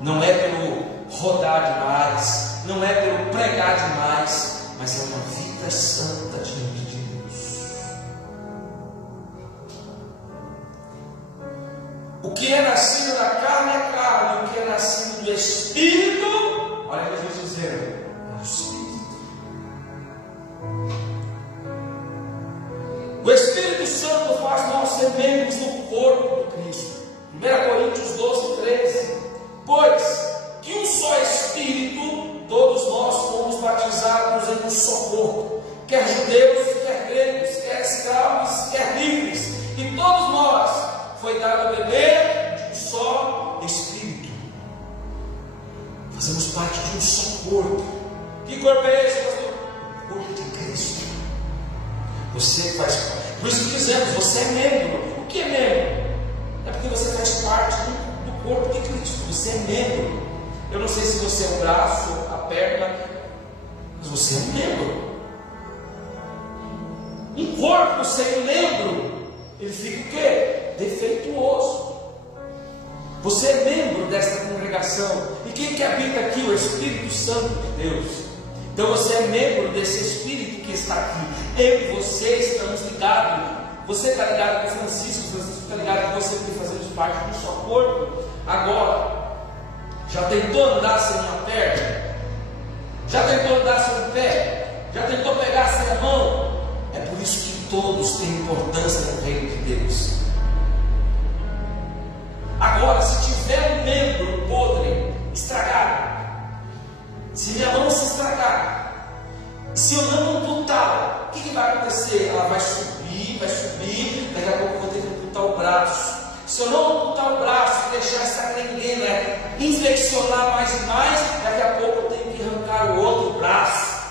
Não é pelo rodar demais, não é pelo pregar demais, mas é uma vida santa diante de Deus. O que é nascido da carne é carne, o que é nascido do Espírito, olha Jesus dizendo, é o Espírito. O Espírito Santo faz nós ser membros do corpo de Cristo. 1 Coríntios 12:13. Pois que um só Espírito, todos nós fomos batizados em um só corpo, quer judeus, quer gregos, quer escravos, quer livres, e todos nós foi dado a beber de um só Espírito. Fazemos parte de um só corpo. Que corpo é esse, pastor? O corpo de Cristo. Você faz parte. Por isso que dizemos, você é membro. O que é membro? corpo de Cristo, você é membro. Eu não sei se você é o braço, a perna, mas você é um membro. Um corpo sem membro, ele fica o quê? Defeituoso. Você é membro desta congregação. E quem que habita aqui? O Espírito Santo de Deus. Então você é membro desse Espírito que está aqui. Eu e você estamos ligados. Você está ligado com Francisco, Francisco está ligado com você, porque fazemos parte do seu corpo. Agora, já tentou andar sem uma perna? Já tentou andar sem um pé? Já tentou pegar sem a mão? É por isso que todos têm importância no reino de Deus. Agora, se tiver um membro podre, estragado, se minha mão se estragar, se eu não amputá-la, o que vai acontecer? Ela vai subir, daqui a pouco eu vou ter que amputar o braço. Se eu não amputar o braço e deixar essa gangrena infeccionar mais e mais, daqui a pouco eu tenho que arrancar o outro braço.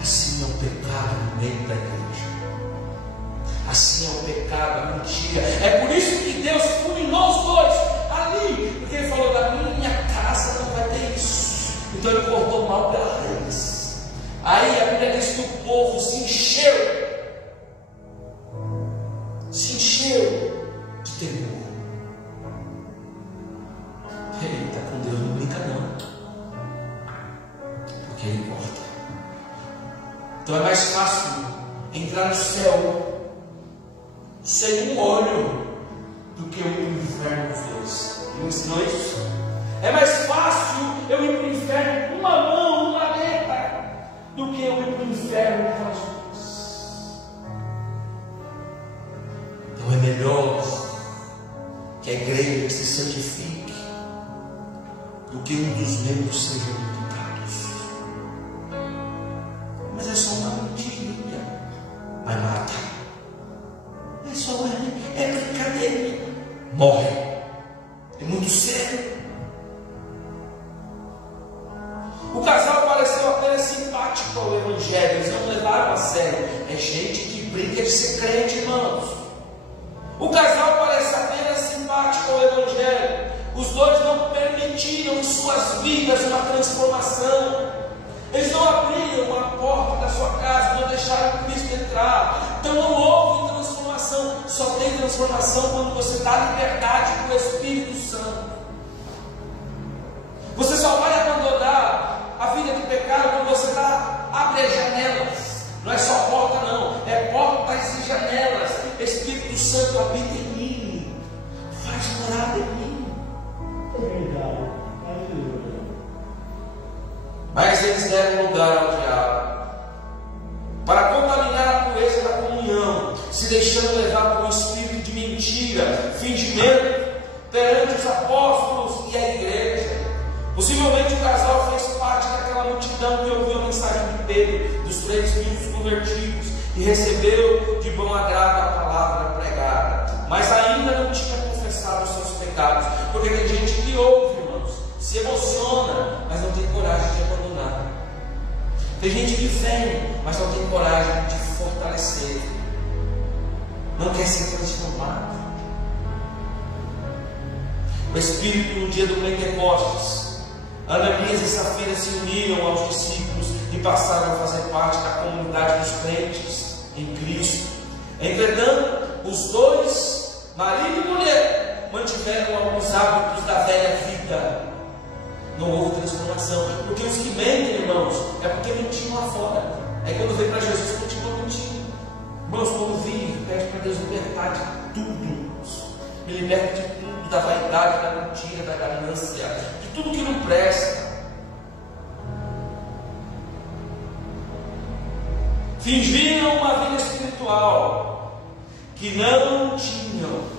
Assim é o pecado no meio da igreja. Assim é o pecado, a mentira. É por isso que Deus fulminou os dois ali, porque Ele falou: da minha casa não vai ter isso. Então Ele cortou o mal pela raiz. Aí a Bíblia diz que o povo se encheu de temor. Eita, com Deus não brinca não, porque Ele importa. Então é mais fácil entrar no céu sem um olho do que eu ir para o inferno os dois. Ele me ensinou isso. É mais fácil eu ir para o inferno com uma mão, uma letra, do que eu ir para o inferno com as duas. Então é melhor que a igreja se santifique do que um dos membros seja amputados. Mas é só uma mentirinha, vai matar. É só é brincadeira. Morre. É muito sério. O casal pareceu apenas simpático ao Evangelho. Eles não levaram a sério. É gente que brinca de ser crente, irmãos. O casal parece apenas simpático ao Evangelho. Os dois não permitiram em suas vidas uma transformação. Eles não abriram a porta da sua casa, não deixaram Cristo entrar. Então não houve transformação. Só tem transformação quando você dá liberdade para o Espírito Santo. Você só vai abandonar a vida de pecado quando você abre as janelas. Não é só porta não, é portas e janelas. Espírito Santo habita em mim, faz morada em mim. Mas eles deram lugar ao diabo para contaminar a pureza da comunhão, se deixando levar por um espírito de mentira, fingimento perante os apóstolos e a igreja. Possivelmente o casal fez parte daquela multidão que ouviu a mensagem de Pedro, dos 3.000 convertidos, e recebeu de bom agrado a palavra pregada, mas ainda não tinha confessado os seus pecados. Porque tem gente que ouve, irmãos, se emociona, mas não tem coragem de abandonar. Tem gente que vem, mas não tem coragem de fortalecer, não quer ser transformado. O Espírito, no dia do Pentecostes, Ananias e Safira se uniram aos discípulos e passaram a fazer parte da comunidade dos crentes em Cristo. Entretanto, os dois, marido e mulher, mantiveram alguns hábitos da velha vida. Não houve transformação, porque os que mentem, irmãos, é porque mentiam lá fora. Aí quando vem para Jesus, continuam mentindo. Irmãos, quando vive, pede para Deus libertar de tudo. Me liberta de tudo, da vaidade, da mentira, da ganância, de tudo que não presta. Fingiram uma vida espiritual que não tinham.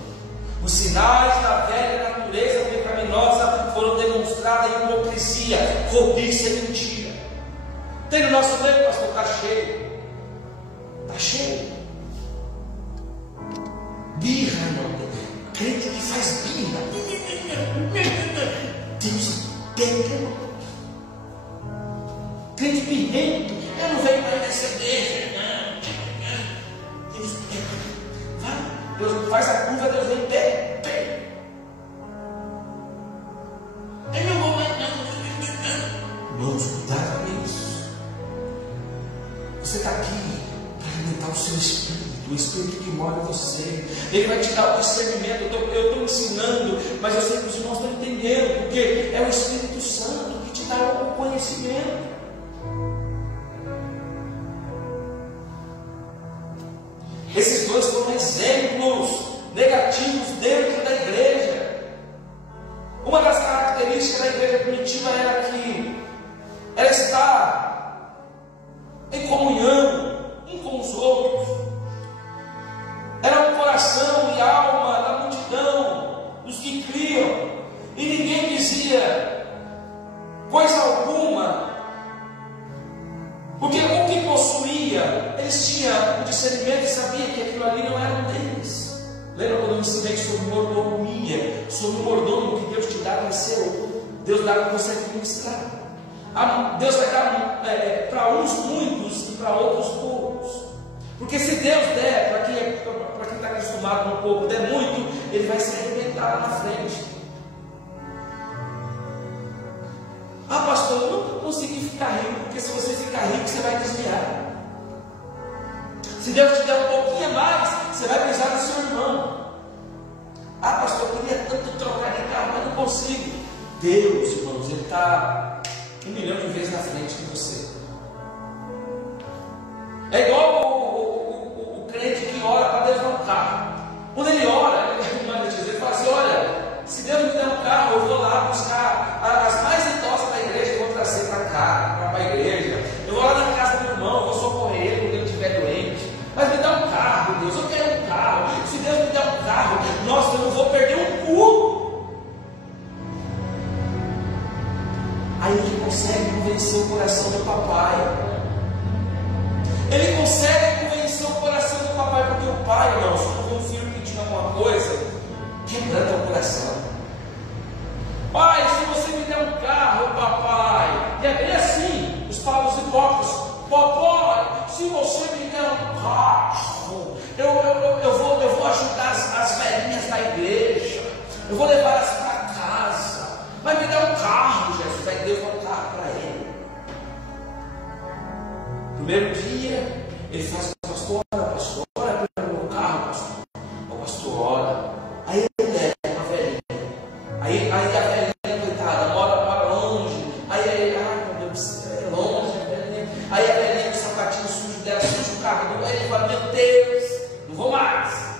Os sinais da velha natureza pecaminosa foram demonstrados em hipocrisia, cobiça e mentira. Tem no nosso meio, pastor, está cheio. Está cheio. Birra, irmão. Crente que faz birra. Deus pega. Crente birrento. Eu não venho para essa igreja, não. Deus pega. Vai. Deus faz a curva, Deus vem, pega. você. Ele vai te dar o discernimento. Eu estou ensinando, mas eu sei que os irmãos estão entendendo, porque é o Espírito Santo que te dá o conhecimento. Esses dois foram exemplos negativos dentro da igreja. Uma das características da igreja primitiva era que ela está em comunhão um com os outros. Era um coração e alma da multidão, dos que criam, e ninguém dizia coisa alguma, porque o que possuía, eles tinham o discernimento e sabia que aquilo ali não era deles. Lembra quando eu ensinei sobre mordomia, sobre o mordomo que Deus te dá vai ser Deus dá para você administrar. Deus vai dar para uns muitos e para outros poucos. Porque se Deus der, para quem está acostumado no pouco, der muito, ele vai se arrebentar lá na frente. Ah, pastor, eu não consegui ficar rico, porque se você ficar rico, você vai desviar. Se Deus te der um pouquinho a mais, você vai precisar do seu irmão. Ah, pastor, eu queria tanto trocar de carro, mas não consigo. Deus, irmãos, Ele está 1 milhão de vezes na frente de você. É igual o crente que ora para Deus dar um carro. Quando ele ora, ele fala assim: olha, se Deus me der um carro, eu vou lá buscar as mais idosas da igreja, eu vou trazer para cá, para a igreja. Eu vou lá na casa do meu irmão, eu vou socorrer ele quando ele estiver doente. Mas me dá um carro, Deus, eu quero um carro. Se Deus me der um carro, nossa, eu não vou perder um culto. Aí ele consegue convencer o coração do papai. Ele consegue convencer o coração do papai, porque o pai, não, se não vê um filho pedindo alguma coisa, quebranta o coração. Pai, se você me der um carro, papai, e é bem assim, os hipócritas, papai, se você me der um carro, eu vou ajudar as velhinhas da igreja, eu vou levá-las para casa, mas me dá um carro, Jesus. Aí Deus dá um carro para ele. Primeiro dia, ele faz: pastor, ora pelo meu carro, pastor. O pastor ora. Aí ele leva uma velhinha. Aí a velhinha, coitada, mora longe. Aí meu Deus, é longe a velhinha. Aí a velhinha, o sapatinho sujo dela, suja o carro. Aí ele fala: meu Deus, não vou mais.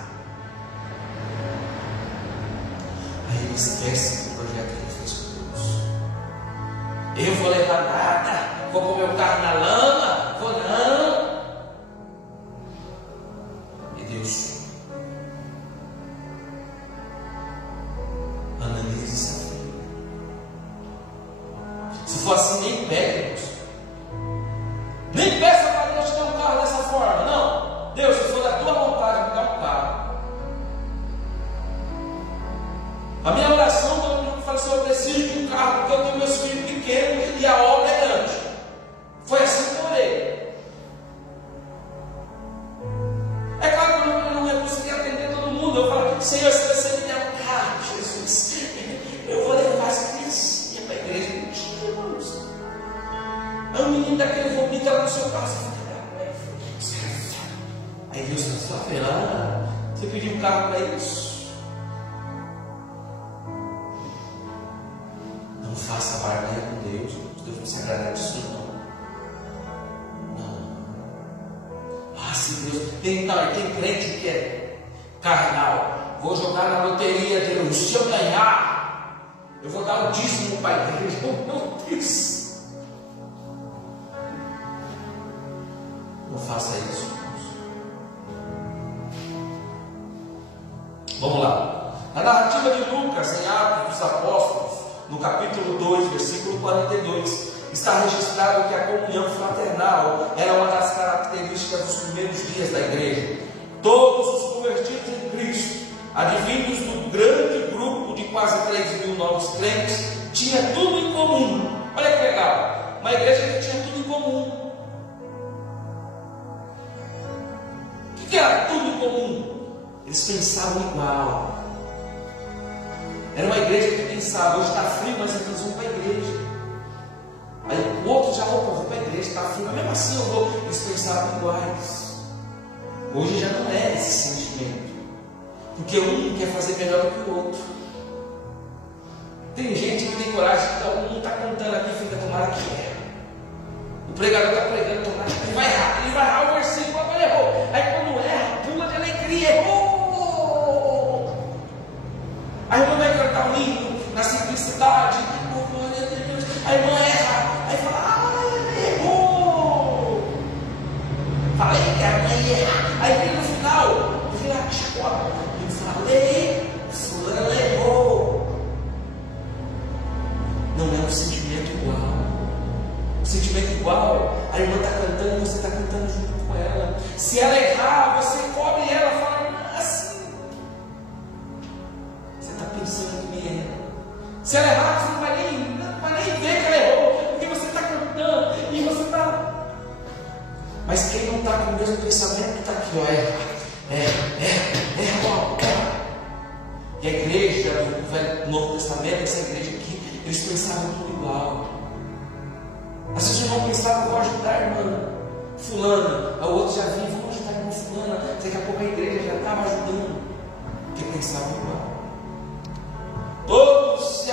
Aí ele esquece do projeto que ele fez com Deus. Eu vou levar nada, vou pôr meu carro na lama, vou não. E Deus analise essa vida. Se for assim, nem pede, nem peça para Deus te dar um carro dessa forma. Não, Deus, se for da tua vontade, me dá um carro. A minha oração, quando eu falo assim: eu preciso de um carro, porque eu tenho meus filhos pequenos e a obra é grande. Foi assim que eu orei. É claro que eu não ia conseguir atender todo mundo. Eu falo: Senhor, se você me der um carro, Jesus, eu vou levar as criancinhas para a igreja. Mentira, irmãos. Aí o menino daquele vomita lá no seu carro. Aí Deus está falando: você pediu um carro para isso? Não faça barganha com Deus. Deus não se agrada disso, não. Se Deus tem crente que é carnal, vou jogar na loteria, Deus, se eu ganhar, eu vou dar o dízimo para a igreja. Meu Deus, não faça isso, irmãos. Vamos lá, a narrativa de Lucas em Atos dos Apóstolos, no capítulo 2, versículo 42, está registrado que a comunhão fraternal era uma das características dos primeiros dias da igreja. Todos os convertidos em Cristo, advindos do grande grupo de quase 3.000 novos crentes, tinha tudo em comum. Olha que legal, uma igreja que tinha tudo em comum. O que era tudo em comum? Eles pensavam igual. Era uma igreja que pensava: hoje está frio, mas eles vão para a igreja. Aí o outro já: opa, vou para a igreja, está frio, mas mesmo assim eu vou. Eles pensavam iguais. Hoje já não é esse sentimento. Porque um quer fazer melhor do que o outro. Tem gente que tem coragem, um está cantando aqui, fica tomara que erra. O pregador está pregando, tomara que ele vai errar o versículo, agora errou. Aí quando erra, pula de alegria, errou. A irmã vai cantar um hino na simplicidade, glória a Deus. A irmã erra, aí fala, errou. Falei que a irmã ia errar. Aí no final, vira a chacota. Eu falei, fulano errou. Não é um sentimento igual. Um sentimento igual, a irmã está cantando e você está cantando junto com ela. Se ela errar, você cobre ela, fala assim. Você está pensando que me erra. Se ela errar, você não vai nem ver que ela errou, porque você está cantando e você está. Mas quem não está com o mesmo pensamento está aqui, ó, erra. E a igreja do Novo Testamento, essa igreja aqui, eles pensavam tudo igual. Às vezes o irmão pensava, vou ajudar a irmã fulana, a outro já vinha, vamos ajudar a irmã fulana. Daqui a pouco a igreja já estava ajudando, porque pensavam igual. Todos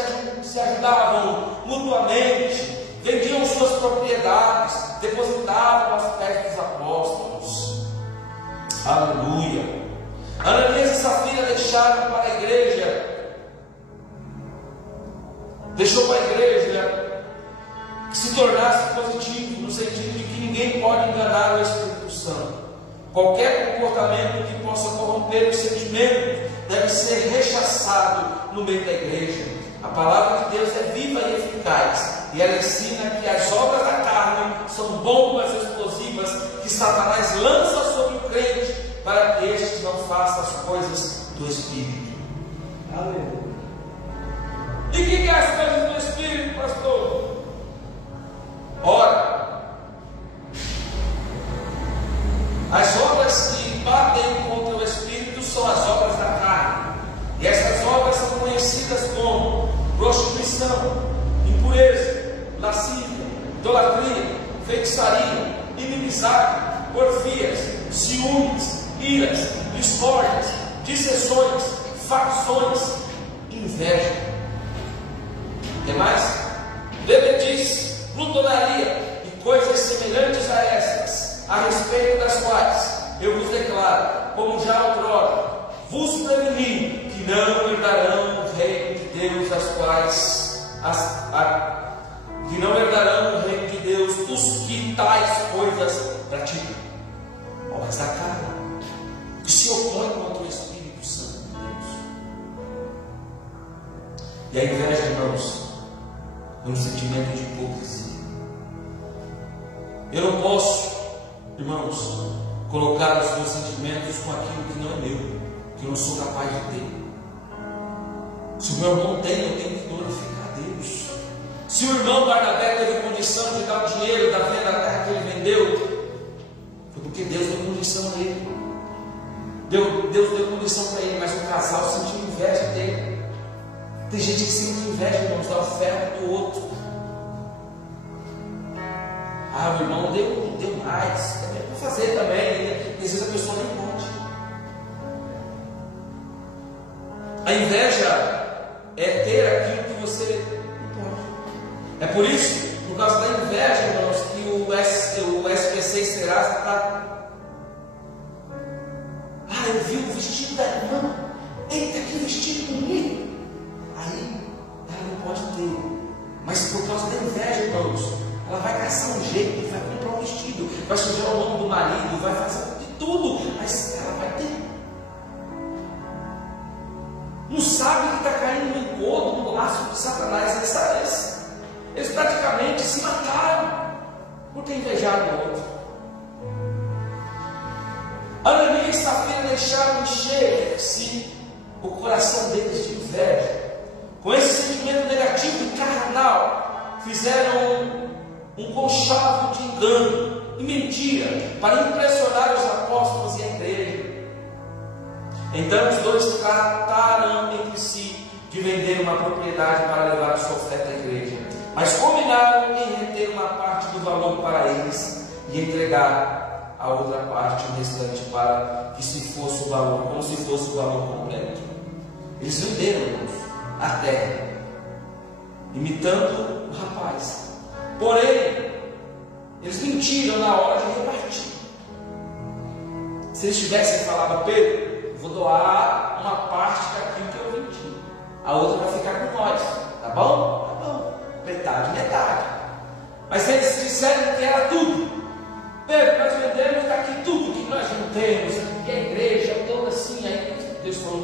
se ajudavam mutuamente, vendiam suas propriedades, depositavam aos pés dos apóstolos. Aleluia. Ananias e Safira deixaram para a igreja, deixou para a igreja que se tornasse positivo, no sentido de que ninguém pode enganar o Espírito Santo. Qualquer comportamento que possa corromper o sentimento deve ser rechaçado no meio da igreja. A palavra de Deus é viva e eficaz, e ela ensina que as obras da carne são bombas explosivas que Satanás lança sobre o crente para que este não faça as coisas do Espírito. Aleluia. E o que é as coisas do Espírito, pastor? Ora, as obras que batem contra o Espírito são as obras da carne. E essas obras são conhecidas como prostituição, impureza, lascívia, idolatria, feitiçaria, inimizade, porfias, ciúmes, iras, discórdias, dissensões, facções, inveja. O que mais? Bebedice, glutonaria e coisas semelhantes a estas, a respeito das quais eu vos declaro, como já outrora vos preveni, que não herdarão o reino de Deus, que não herdarão o reino de Deus os que tais coisas praticam. Obras da carne, que se opõem contra o Espírito Santo de Deus. E a inveja, irmãos, é um sentimento de hipocrisia. Eu não posso, irmãos, colocar os meus sentimentos com aquilo que não é meu, que eu não sou capaz de ter. Se o meu irmão tem, eu tenho que glorificar a Deus. Se o irmão Barnabé teve condição de dar o dinheiro da venda da terra que ele vendeu, foi porque Deus deu condição a ele. Deus deu condição para ele, mas o casal sentiu inveja dele. Tem gente que sente inveja, irmãos, da oferta do outro. Ah, o irmão deu mais, também para fazer também, né? Às vezes a pessoa nem pode. A inveja é ter aquilo que você não pode. É por isso, por causa da inveja, irmãos, que o SPC Serasa está. Ah, eu vi o vestido da irmã. Eita, que vestido bonito. Aí ela não pode ter. Mas por causa da inveja, irmãos, ela vai caçar um jeito, vai comprar um vestido, vai sujar o nome do marido, vai fazer de tudo, mas ela vai ter. Não sabe que está caindo no encodo, no laço de Satanás. Eles praticamente se mataram por ter invejado o outro. Ananias e Safira deixaram encher-se o coração deles de inveja. Com esse sentimento negativo e carnal, fizeram um conchavo de engano e mentira para impressionar os apóstolos e a igreja. Então os dois trataram entre si de vender uma propriedade para levar a sua oferta à igreja, mas combinaram em reter uma parte do valor para eles e entregar a outra parte, o restante, para que se fosse o valor, como se fosse o valor completo. Eles venderam, irmãos, a terra, imitando o rapaz. Porém, eles mentiram na hora de repartir. Se eles tivessem falado: Pedro, eu vou doar uma parte daquilo que eu vendi, a outra vai ficar com nós, tá bom? Tá bom, metade, metade. Mas eles disseram que era tudo. Pedro, nós vendemos daqui tudo que nós não temos, que a igreja toda assim. Aí Deus falou: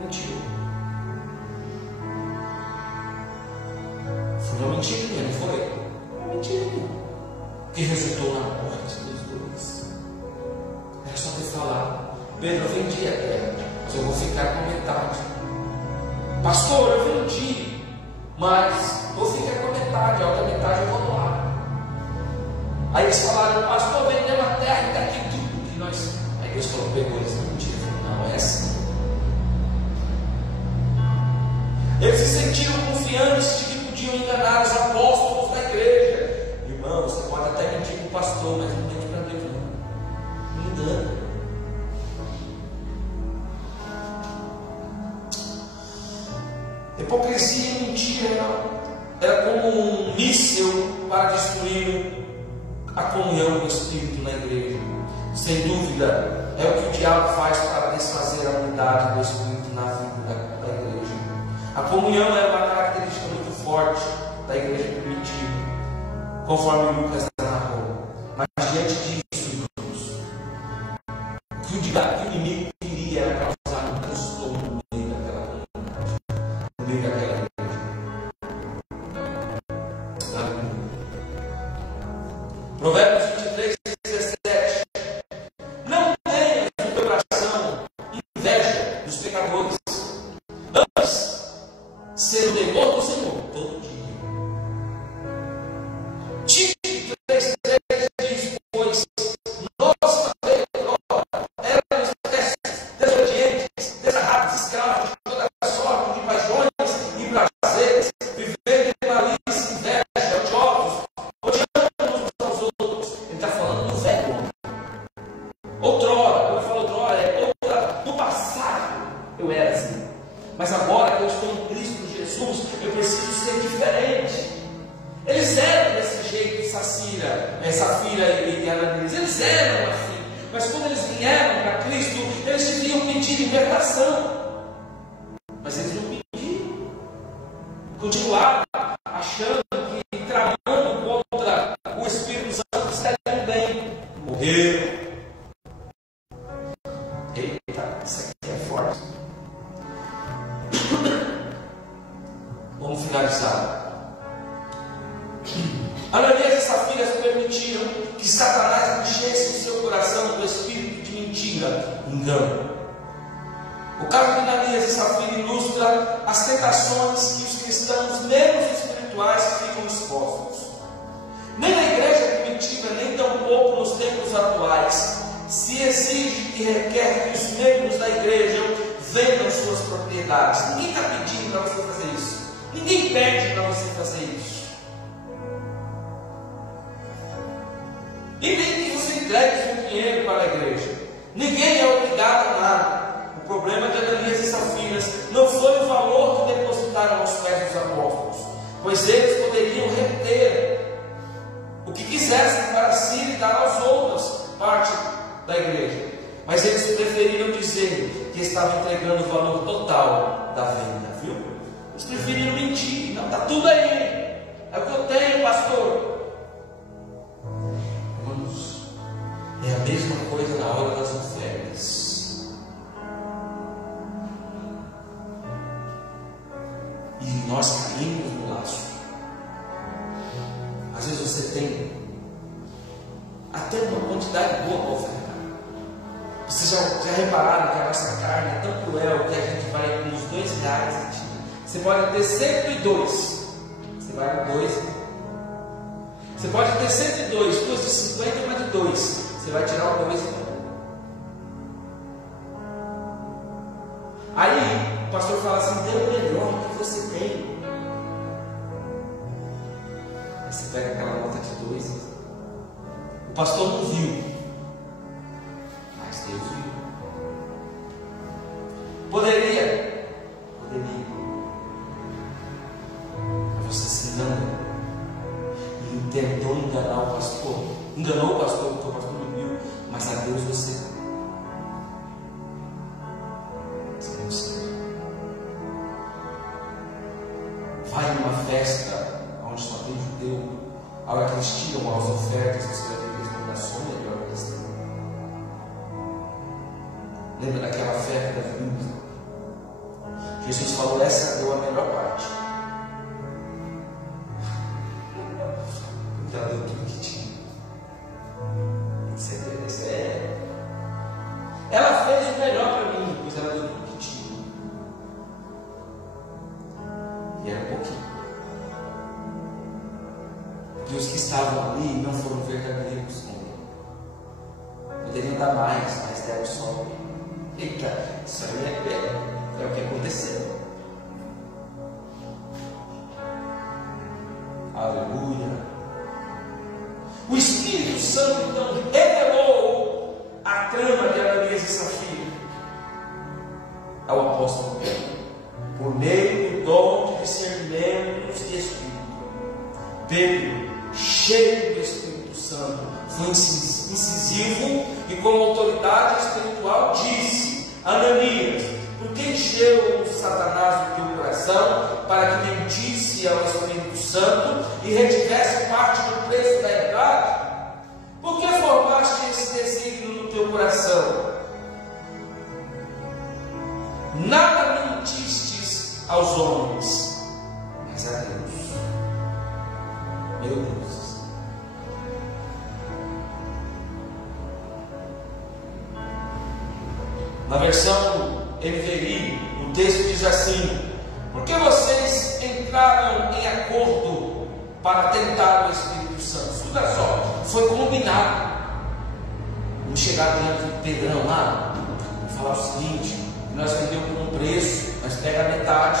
mentira. Foi uma mentira minha, não foi? Uma mentira minha, que resultou na morte dos dois. Era só ter falado: Pedro, eu vendi a terra, mas eu vou ficar com metade. Pastor, eu vendi, mas vou ficar com metade, a outra metade eu vou doar. Aí eles falaram: pastor, vendemos a terra e daqui tudo que nós. Aí Deus falou: pegou eles na mentira. Não é assim. Eles se sentiram confiantes de que podiam enganar os apóstolos da igreja. Irmão, você pode até mentir com o pastor, mas não mente para Deus, não. Não engana. Hipocrisia e mentira era como um míssil para destruir a comunhão do Espírito na igreja. Sem dúvida, é o que o diabo faz para desfazer a unidade do Espírito na vida da igreja. A comunhão era uma característica muito forte da igreja primitiva, conforme Lucas narrou. Mas diante disso, irmãos, o que o inimigo queria era causar um transtorno no meio daquela comunidade, no meio daquela igreja. Provérbios 23, 17. Não tenhas no teu coração inveja dos pecadores, antes ser o temor do Senhor todo dia. Tito 3,3 diz: pois nós também éramos desobedientes, desarrados, escravos de toda sorte de paixões e prazeres, vivendo em malícia, inveja, odiosos, odiando uns aos outros. Ele está falando do velho homem. Outrora, quando eu falo outrora, no passado eu era assim. Mas agora que eu estou em Cristo Jesus, eu preciso ser diferente. Eles eram desse jeito, Safira e Ananias, eles eram assim. Mas quando eles vieram para Cristo, eles deviam pedir libertação. Mas eles não pediram. Continuaram achando que, tramando contra o Espírito Santo, estariam bem. Morreram. Eita, isso aqui é forte. Vamos finalizar. Ananias e Safira permitiram que Satanás enchesse o seu coração do espírito de mentira, engano. O caso de Ananias e Safira ilustra as tentações que os cristãos menos espirituais ficam expostos. Nem na igreja primitiva, nem tampouco nos tempos atuais, se exige e requer que os membros da igreja vendam suas propriedades. Ninguém está pedindo para você fazer isso. Ninguém pede para você fazer isso. E nem que você entregue seu dinheiro para a igreja. Ninguém é obrigado a nada. O problema de Ananias e Safira não foi o valor que depositaram aos pés dos apóstolos, pois eles poderiam reter o que quisessem para si e dar aos outros parte da igreja. Mas eles preferiram dizer que estavam entregando o valor total da venda, viu? Eles preferiram mentir. Não, está tudo aí. É o que eu tenho, pastor. Irmãos, é a mesma coisa na hora das ofertas. E nós caímos no laço. Às vezes você tem até uma quantidade boa para ofertar. Vocês já repararam que a nossa carne é tão cruel que a gente vai com uns R$2 e tira. Você pode ter 102. Você vai com 2. Você pode ter 102, 2 de 50 e uma de 2. Você vai tirar o 2 e vai. Aí o pastor fala assim: dê o melhor que você tem. Aí você pega aquela nota de 2. O pastor não viu, mas Deus viu. Poderia, mas você se engana e tentou enganar o pastor. Enganou o pastor porque o pastor não viu, mas a Deus você não sabe. Vai numa festa onde só tem judeu, a hora que eles tiram as ofertas, você vai ver que eles não são melhor que eles têm. Lembra daquela festa da viúva? Jesus falou: essa deu a melhor parte. Porque ela deu tudo que tinha. Ela fez o melhor para mim, pois ela deu tudo que tinha. E era pouquinho. E os que estavam ali não foram verdadeiros com ele. Poderiam dar mais, mas deram só. Eita, isso aí é o que aconteceu. Aleluia. O Espírito Santo então revelou a trama de Ananias e Safira ao apóstolo Pedro, por meio do dom de discernimento de Espírito. Pedro, cheio do Espírito Santo, foi incisivo e com autoridade espiritual disse: Ananias, por que encheu Satanás o teu coração para que mentisse ao Espírito Santo e retivesse parte do preço da herdade? Por que formaste esse desígnio no teu coração? Nada mentistes aos homens, mas a Deus. Meu Deus. Na versão NVI, o texto diz assim: por que vocês entraram em acordo para tentar o Espírito Santo? Escuta só, foi combinado. Vamos chegar diante do Pedrão lá e falar o seguinte: nós vendemos por um preço, nós pega a metade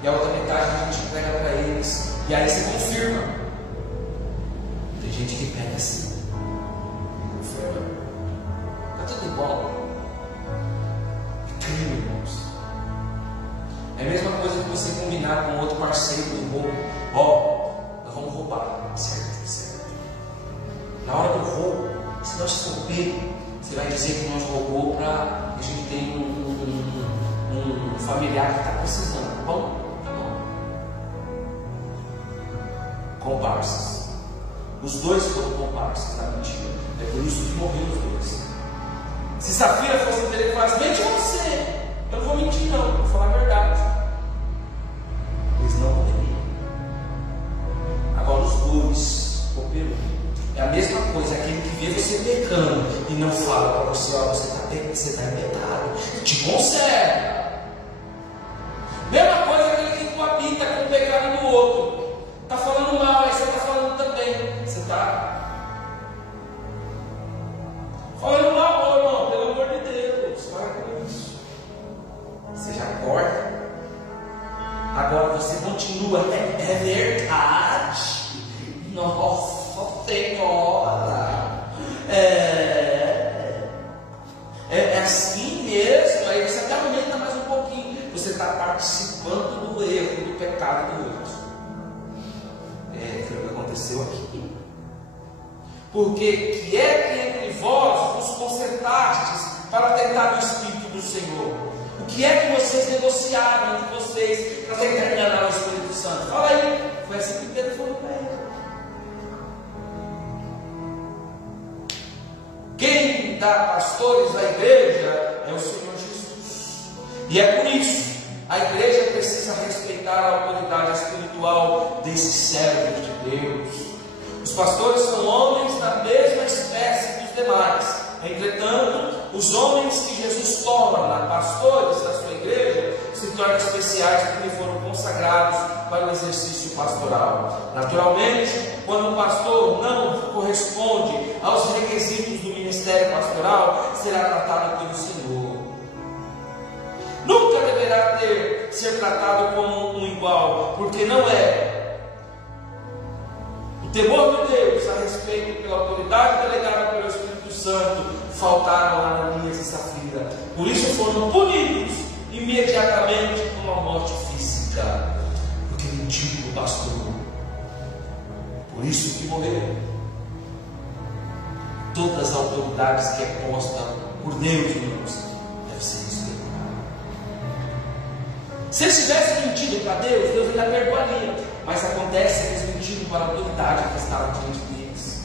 e a outra metade a gente entrega para eles, e aí você confirma. Tem gente que pega assim, confirma, está tudo igual. Crime, irmãos. É a mesma coisa que você combinar com outro parceiro de roubo. Ó, nós vamos roubar, certo, certo. Na hora do roubo, se nós for pego, você vai dizer que nós roubou para a gente ter um familiar que está precisando, tá bom? Tá bom. Comparsas. Os dois foram comparsas na mentira. É por isso que morreram os dois. Se Safira fosse ele falasse: mente você, eu não vou mentir não, vou falar a verdade. Eles não morreriam. Agora os dois cooperam. É a mesma coisa, aquele que vê você pecando e não fala para você: ó, você está em pecado, te conserva. Mesma coisa aquele que coabita com o pecado do outro. Está falando mal, aí você está falando também. Você está falando mal, irmão, pelo amor de Deus, para com isso. Você já corta. Agora você continua. É verdade. Nossa Senhora. É assim mesmo. Aí você até aumenta mais um pouquinho. Você está participando do erro, do pecado do outro. Foi o que aconteceu aqui. Porque que é que entre vós vos consertastes para tentar o Espírito do Senhor? O que é que vocês negociaram entre vocês para tentar enganar o Espírito Santo? Fala aí. Foi assim que Pedro falou para ele. Quem dá pastores à igreja é o Senhor Jesus. E é por isso a igreja precisa respeitar a autoridade espiritual desses servos de Deus. Os pastores são homens da mesma espécie dos demais. Entretanto, os homens que Jesus torna pastores da sua igreja se tornam especiais porque foram consagrados para o exercício pastoral. Naturalmente, quando o pastor não corresponde aos requisitos do ministério pastoral, será tratado pelo Senhor. Nunca deverá ser tratado como um igual, porque não é. O temor de Deus a respeito pela autoridade delegada pelo Espírito Santo, faltaram a Ananias e Safira. Por isso foram punidos imediatamente com uma morte física, porque mentiu para o pastor. Por isso que morreram. Todas as autoridades que é posta por Deus, irmãos, deve ser respeitada. Se eles tivessem mentido para Deus, Deus ainda perdoaria. Mas acontece que eles mentiram para a autoridade que estava diante deles.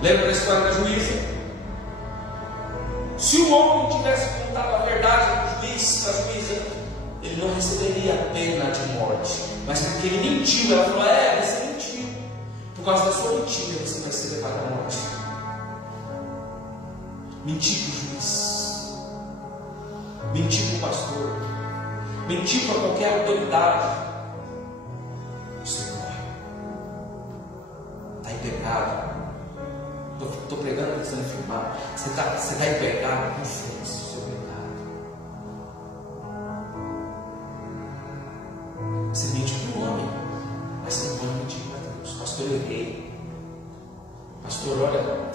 Lembra da história da juíza? Se o homem tivesse contado a verdade para o juiz, para a juíza, ele não receberia a pena de morte. Mas porque ele mentiu, ela falou: você mentiu. Por causa da sua mentira, você vai ser levado à morte. Mentir para o juiz, mentir para o pastor, mentir para qualquer autoridade, você morre. Está em pecado. Estou pregando para você afirmar. Você está em pecado, confesse o seu pecado. Você mente para o homem, mas você não pode mentir para Deus. Pastor, eu errei. Pastor, olha, eu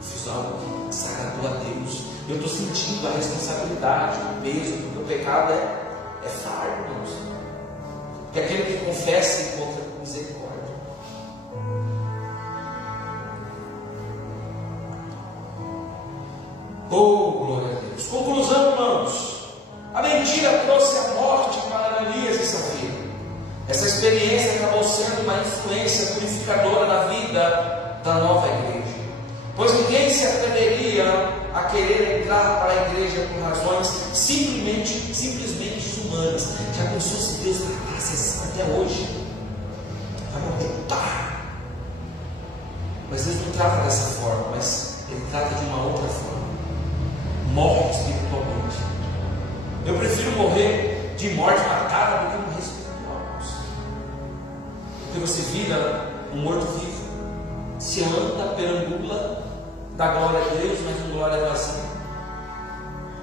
fiz algo que desagradou a Deus. Eu estou sentindo a responsabilidade, o peso, porque o pecado é fardo, irmãos. Porque aquele que confessa encontra misericórdia. Oh, glória a Deus. Conclusão, irmãos. A mentira trouxe a morte para Ananias e Safira. Essa experiência acabou sendo uma influência purificadora na vida da nova igreja. Pois ninguém se atreveria a querer entrar para a igreja por razões simplesmente humanas. Já pensou se Deus tratasse assim até hoje? Vai morrer, pá! Mas Deus não trata dessa forma, mas Ele trata de uma outra forma. Morre espiritualmente. Eu prefiro morrer de morte matada do que morrer espiritual. Porque você vira um morto-vivo, se anda, perambula, dá glória a Deus, mas com glória vazia.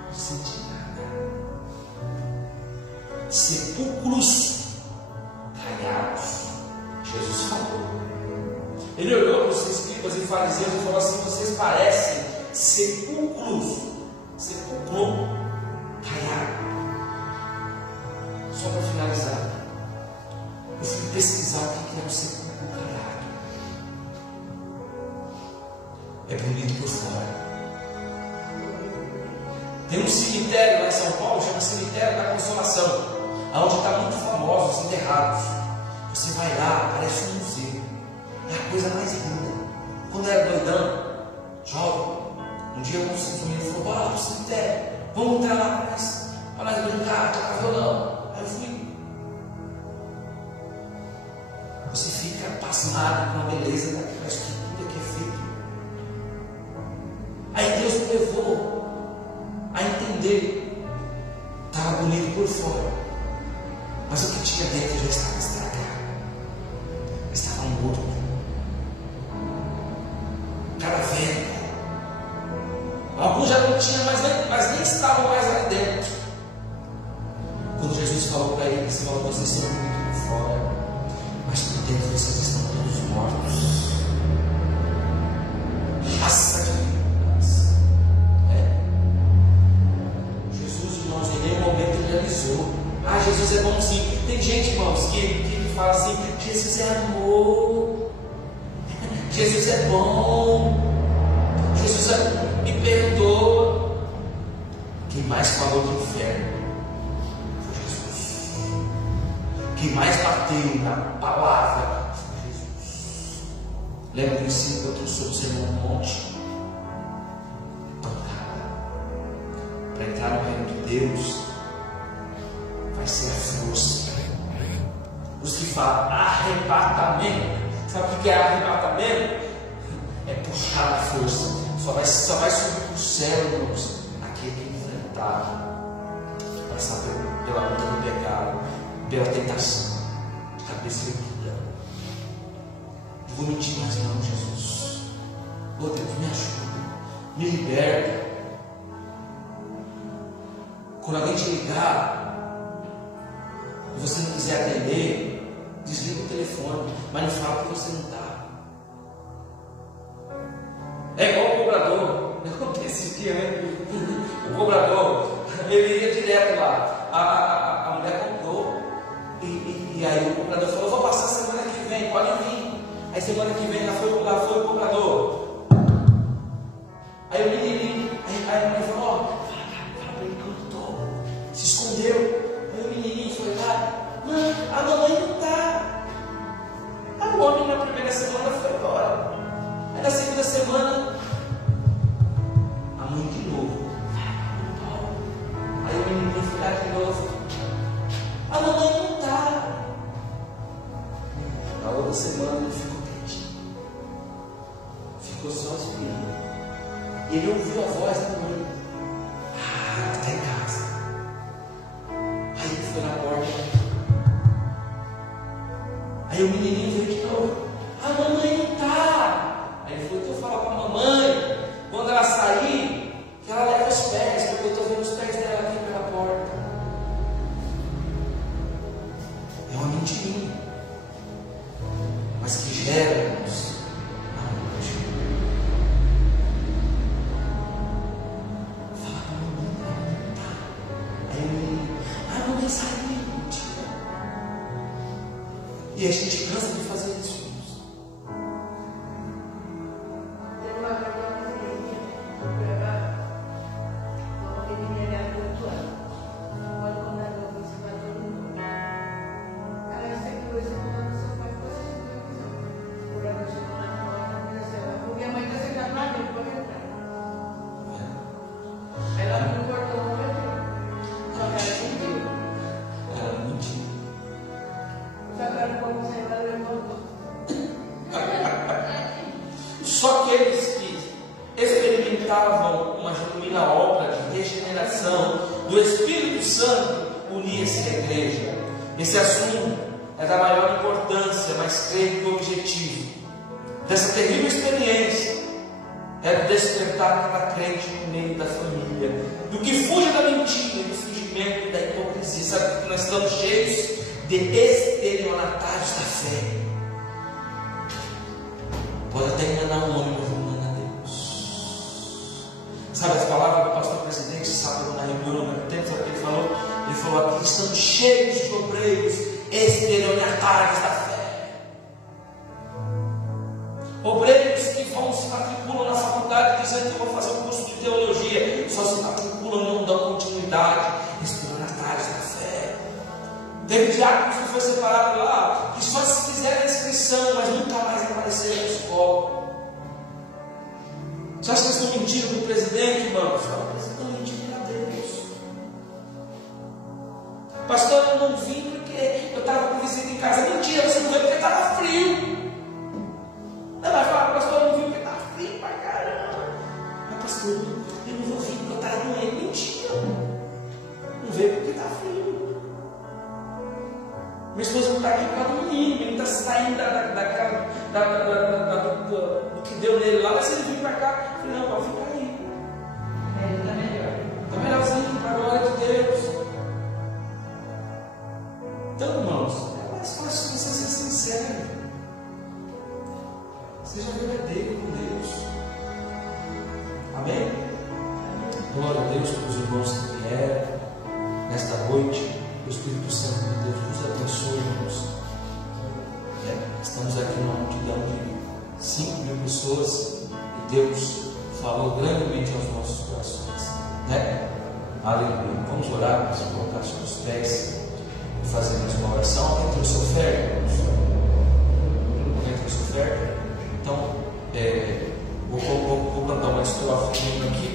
Não senti nada. Sepulcros caiados. Jesus falou. Ele olhou para os escribas e fariseus e falou assim: vocês parecem sepulcros. Sepulcro caiado. Só para finalizar, eu fui pesquisar o que é um sepulcro caiado. É bonito por fora. Tem um cemitério lá em São Paulo, chama Cemitério da Consolação, onde está muito famosos, enterrados. Você vai lá, parece um museu. É a coisa mais linda. Quando eu era doidão, jovem, um dia um menino falou: bora pro cemitério, vamos entrar lá para nós brincar, tocar violão. Aí eu fui. Você fica pasmado com a beleza daquela estrutura que é feita. Aí Deus me levou a entender. Estava bonito por fora, mas o que tinha dentro já estava estragado, estava morto, cadáver. Alguns já não tinham, mas nem estavam mais ali dentro. Quando Jesus falou para eles: vocês são muito por fora, mas por dentro vocês estão todos mortos. Raça de Deus. Jesus, irmãos, em nenhum momento realizou: Jesus é bonzinho. Tem gente, irmãos, que fala assim: Jesus é amor, Jesus é bom, Jesus me perdoa. Quem mais falou do inferno foi Jesus. Quem mais bateu na palavra foi Jesus. Lembra do ensino que eu trouxe sobre o Sermão do Monte? Para entrar no reino de Deus vai ser a força. Os que falam arrebatamento, sabe o que é arrebatamento? É puxar a força. Só vai subir para o céu, irmãos, aquele que enfrentar, passar pela luta do pecado, pela tentação, de cabeça erguida. Eu vou mentir mais não, Jesus. Oh Deus, me ajuda, me liberta. Quando alguém te ligar e você não quiser atender, desliga o telefone, mas não fala que você não está. o cobrador, ele ia direto lá. A mulher comprou. E aí o cobrador falou: vou passar semana que vem, pode vir. Aí semana que vem lá foi o cobrador. Aí o menininho, aí a mulher falou: ó, fala pra ele que eu não tô. Se escondeu. Aí o menininho foi lá: mãe, a mamãe não tá. Aí o homem na primeira semana foi embora. Aí na segunda semana, a mãe de novo. Aí o menininho foi lá de novo: a mamãe não tá. Na outra semana ele ficou quietinho. Ficou sozinho. E ele ouviu a voz da mãe: ah, está em casa. Aí ele foi na porta. Aí o menininho veio de novo: a mamãe não está. Aí ele falou: então fala para a mamãe, quando ela sair, que ela leva os pés, porque eu estou vendo os pés dela aqui pela porta. É uma mentirinha, mas que gera, irmãos, angústia. Fala para a mamãe: não tá. Aí o menino: a mamãe saiu, mentira. E a gente cansa de fazer isso. Teve uma menina no programa, uma menina de 8 anos. Quando o computador disse que matou todo mundo. Ela sempre foi escutando seu pai, coisa de televisão. O programa chegou lá na porta, aconteceu. Porque a mãe está sentada lá dentro, pode entrar. Aí ela abriu o portão, não entrou. Só que ela mentiu. Era mentira. Só que ela não conseguiu, ela levantou. Só aqueles que experimentavam uma genuína obra de regeneração do Espírito Santo uniam-se à igreja. Esse assunto é da maior importância, mas creio que o objetivo dessa terrível experiência é despertar cada crente no meio da família, do que fuja da mentira, do fingimento e da hipocrisia. Sabe que nós estamos cheios de estelionatários da fé. Pode até enganar um homem, mas não engana Deus. Sabe as palavras do pastor presidente, sabe, na reunião no tempo, sabe o que ele falou? Ele falou: aqui estamos cheios de obreiros estelionatários da fé. Obreiros que vão se matriculam na faculdade dizendo que vão fazer um curso de teologia, só se matriculam, não dão continuidade. Estelionatários da fé. Teve diáconos que foi separado lá, que só se fizeram a inscrição, mas nunca mais apareceram na escola. Você acha que vocês estão mentindo para o presidente, irmãos? Não, vocês estão mentindo para Deus. Pastor, eu não vim porque eu estava com visita em casa. Mentira, você não veio porque estava frio. Não vai falar: pastor, eu não vim porque estava frio pra caramba. Mas pastor, eu não vou vir porque eu estava doente. Mentira. Não veio porque está frio. Minha esposa não está aqui por causa do menino, ele está saindo do que deu nele lá, mas se ele vir para cá, eu falei: não, pode ficar aí. Está melhor. Está melhorzinho, para a glória de Deus. Então, irmãos, é mais fácil você ser sincero. Seja verdadeiro com Deus. Amém? Glória a Deus pelos irmãos que vieram nesta noite. O Espírito Santo de Deus nos abençoe, irmãos. Estamos aqui numa multidão de 5.000 pessoas e Deus falou grandemente aos nossos corações, né? Aleluia. Vamos orar, vamos colocar sobre os pés e fazer mais uma oração. Alguém trouxe oferta, irmãos? Alguém trouxe oferta? Então, vou cantar uma estrofe aqui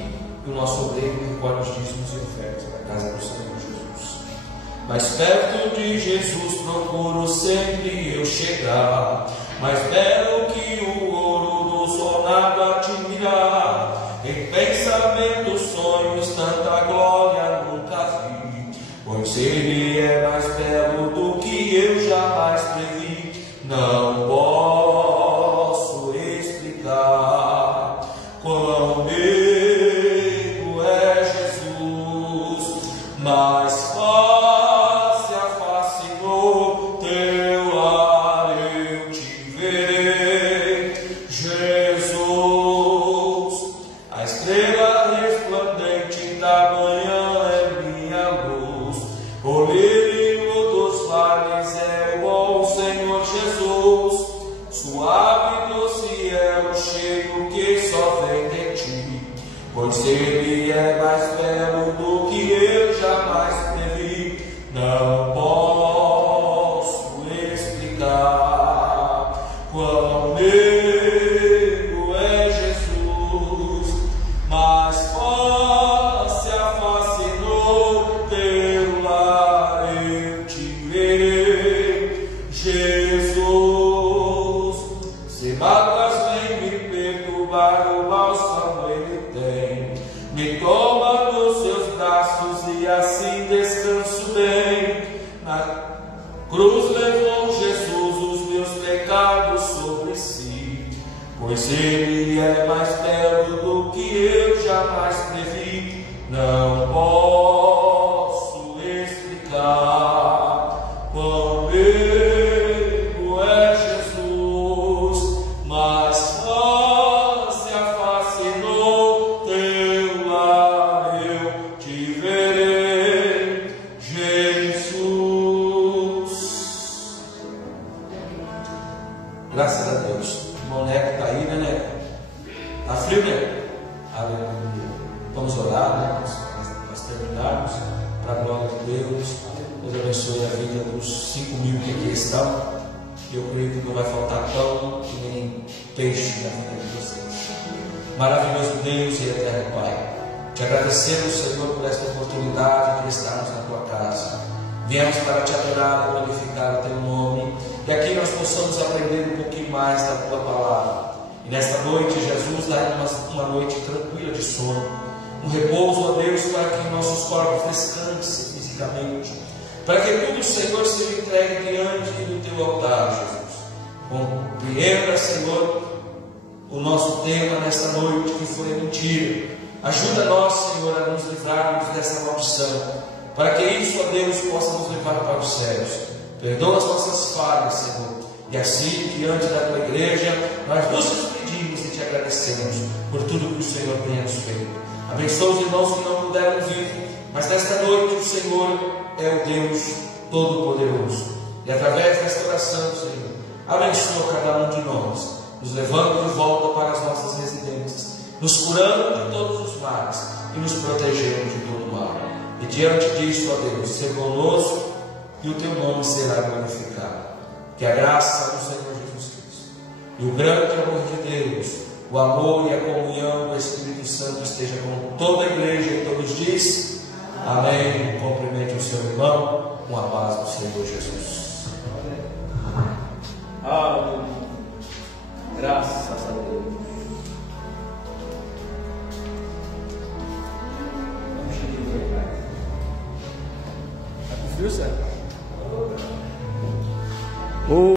e o nosso obreiro recolhe os dízimos e ofertas para a casa do Senhor Jesus. Mais perto de Jesus procuro sempre eu chegar, mais belo que o ouro do sol nada admirar. Em pensamentos, sonhos, tanta glória nunca vi, pois Ele é mais belo do que eu jamais previ. Não posso explicar quão meigo é Jesus, mas face a face no teu lar eu te verei, Jesus, a estrela resplandente da descanso bem. Na cruz levou Jesus os meus pecados sobre si, pois Ele é mais belo do que eu jamais previ. Não posso explicar quão belo é Jesus, mas face a face no teu lar eu te verei, Jesus. Graças a Deus. O Neco está aí, né, Neco? Está frio, né? Aleluia. Vamos orar, né? Nós terminarmos, para a glória de Deus. Deus abençoe a vida dos 5.000 que aqui estão. Eu creio que não vai faltar pão e nem peixe na vida de vocês. Maravilhoso Deus e eterno Pai, te agradecemos, Senhor, por esta oportunidade de estarmos na tua casa. Viemos para te adorar e glorificar o teu nome, e aqui nós possamos aprender um pouquinho mais da tua palavra. E nesta noite, Jesus, dá uma noite tranquila de sono, um repouso, ó Deus, para que nossos corpos descansem fisicamente, para que tudo, Senhor, seja entregue diante do teu altar, Jesus. Compreenda, Senhor, o nosso tema nesta noite, que foi a mentira. Ajuda nós, Senhor, a nos livrarmos dessa maldição, para que isso, ó Deus, possa nos levar para os céus. Perdoa as nossas falhas, Senhor, e assim, diante da tua igreja, nós nos despedimos e te agradecemos por tudo que o Senhor tem nos feito. Abençoa os irmãos que não puderam vir, mas nesta noite o Senhor é o Deus Todo-Poderoso. E através desta oração, Senhor, abençoa cada um de nós, nos levando de volta para as nossas residências, nos curando de todos os males e nos protegendo de todo o mal. E diante disso, ó Deus, ser conosco e o teu nome será glorificado. Que a graça do Senhor Jesus Cristo e o grande amor de Deus, o amor e a comunhão do Espírito Santo esteja com toda a igreja, e todos dizem amém. Cumprimente o seu irmão com a paz do Senhor Jesus. Aleluia. Graças a Deus. Está com frio, Sérgio?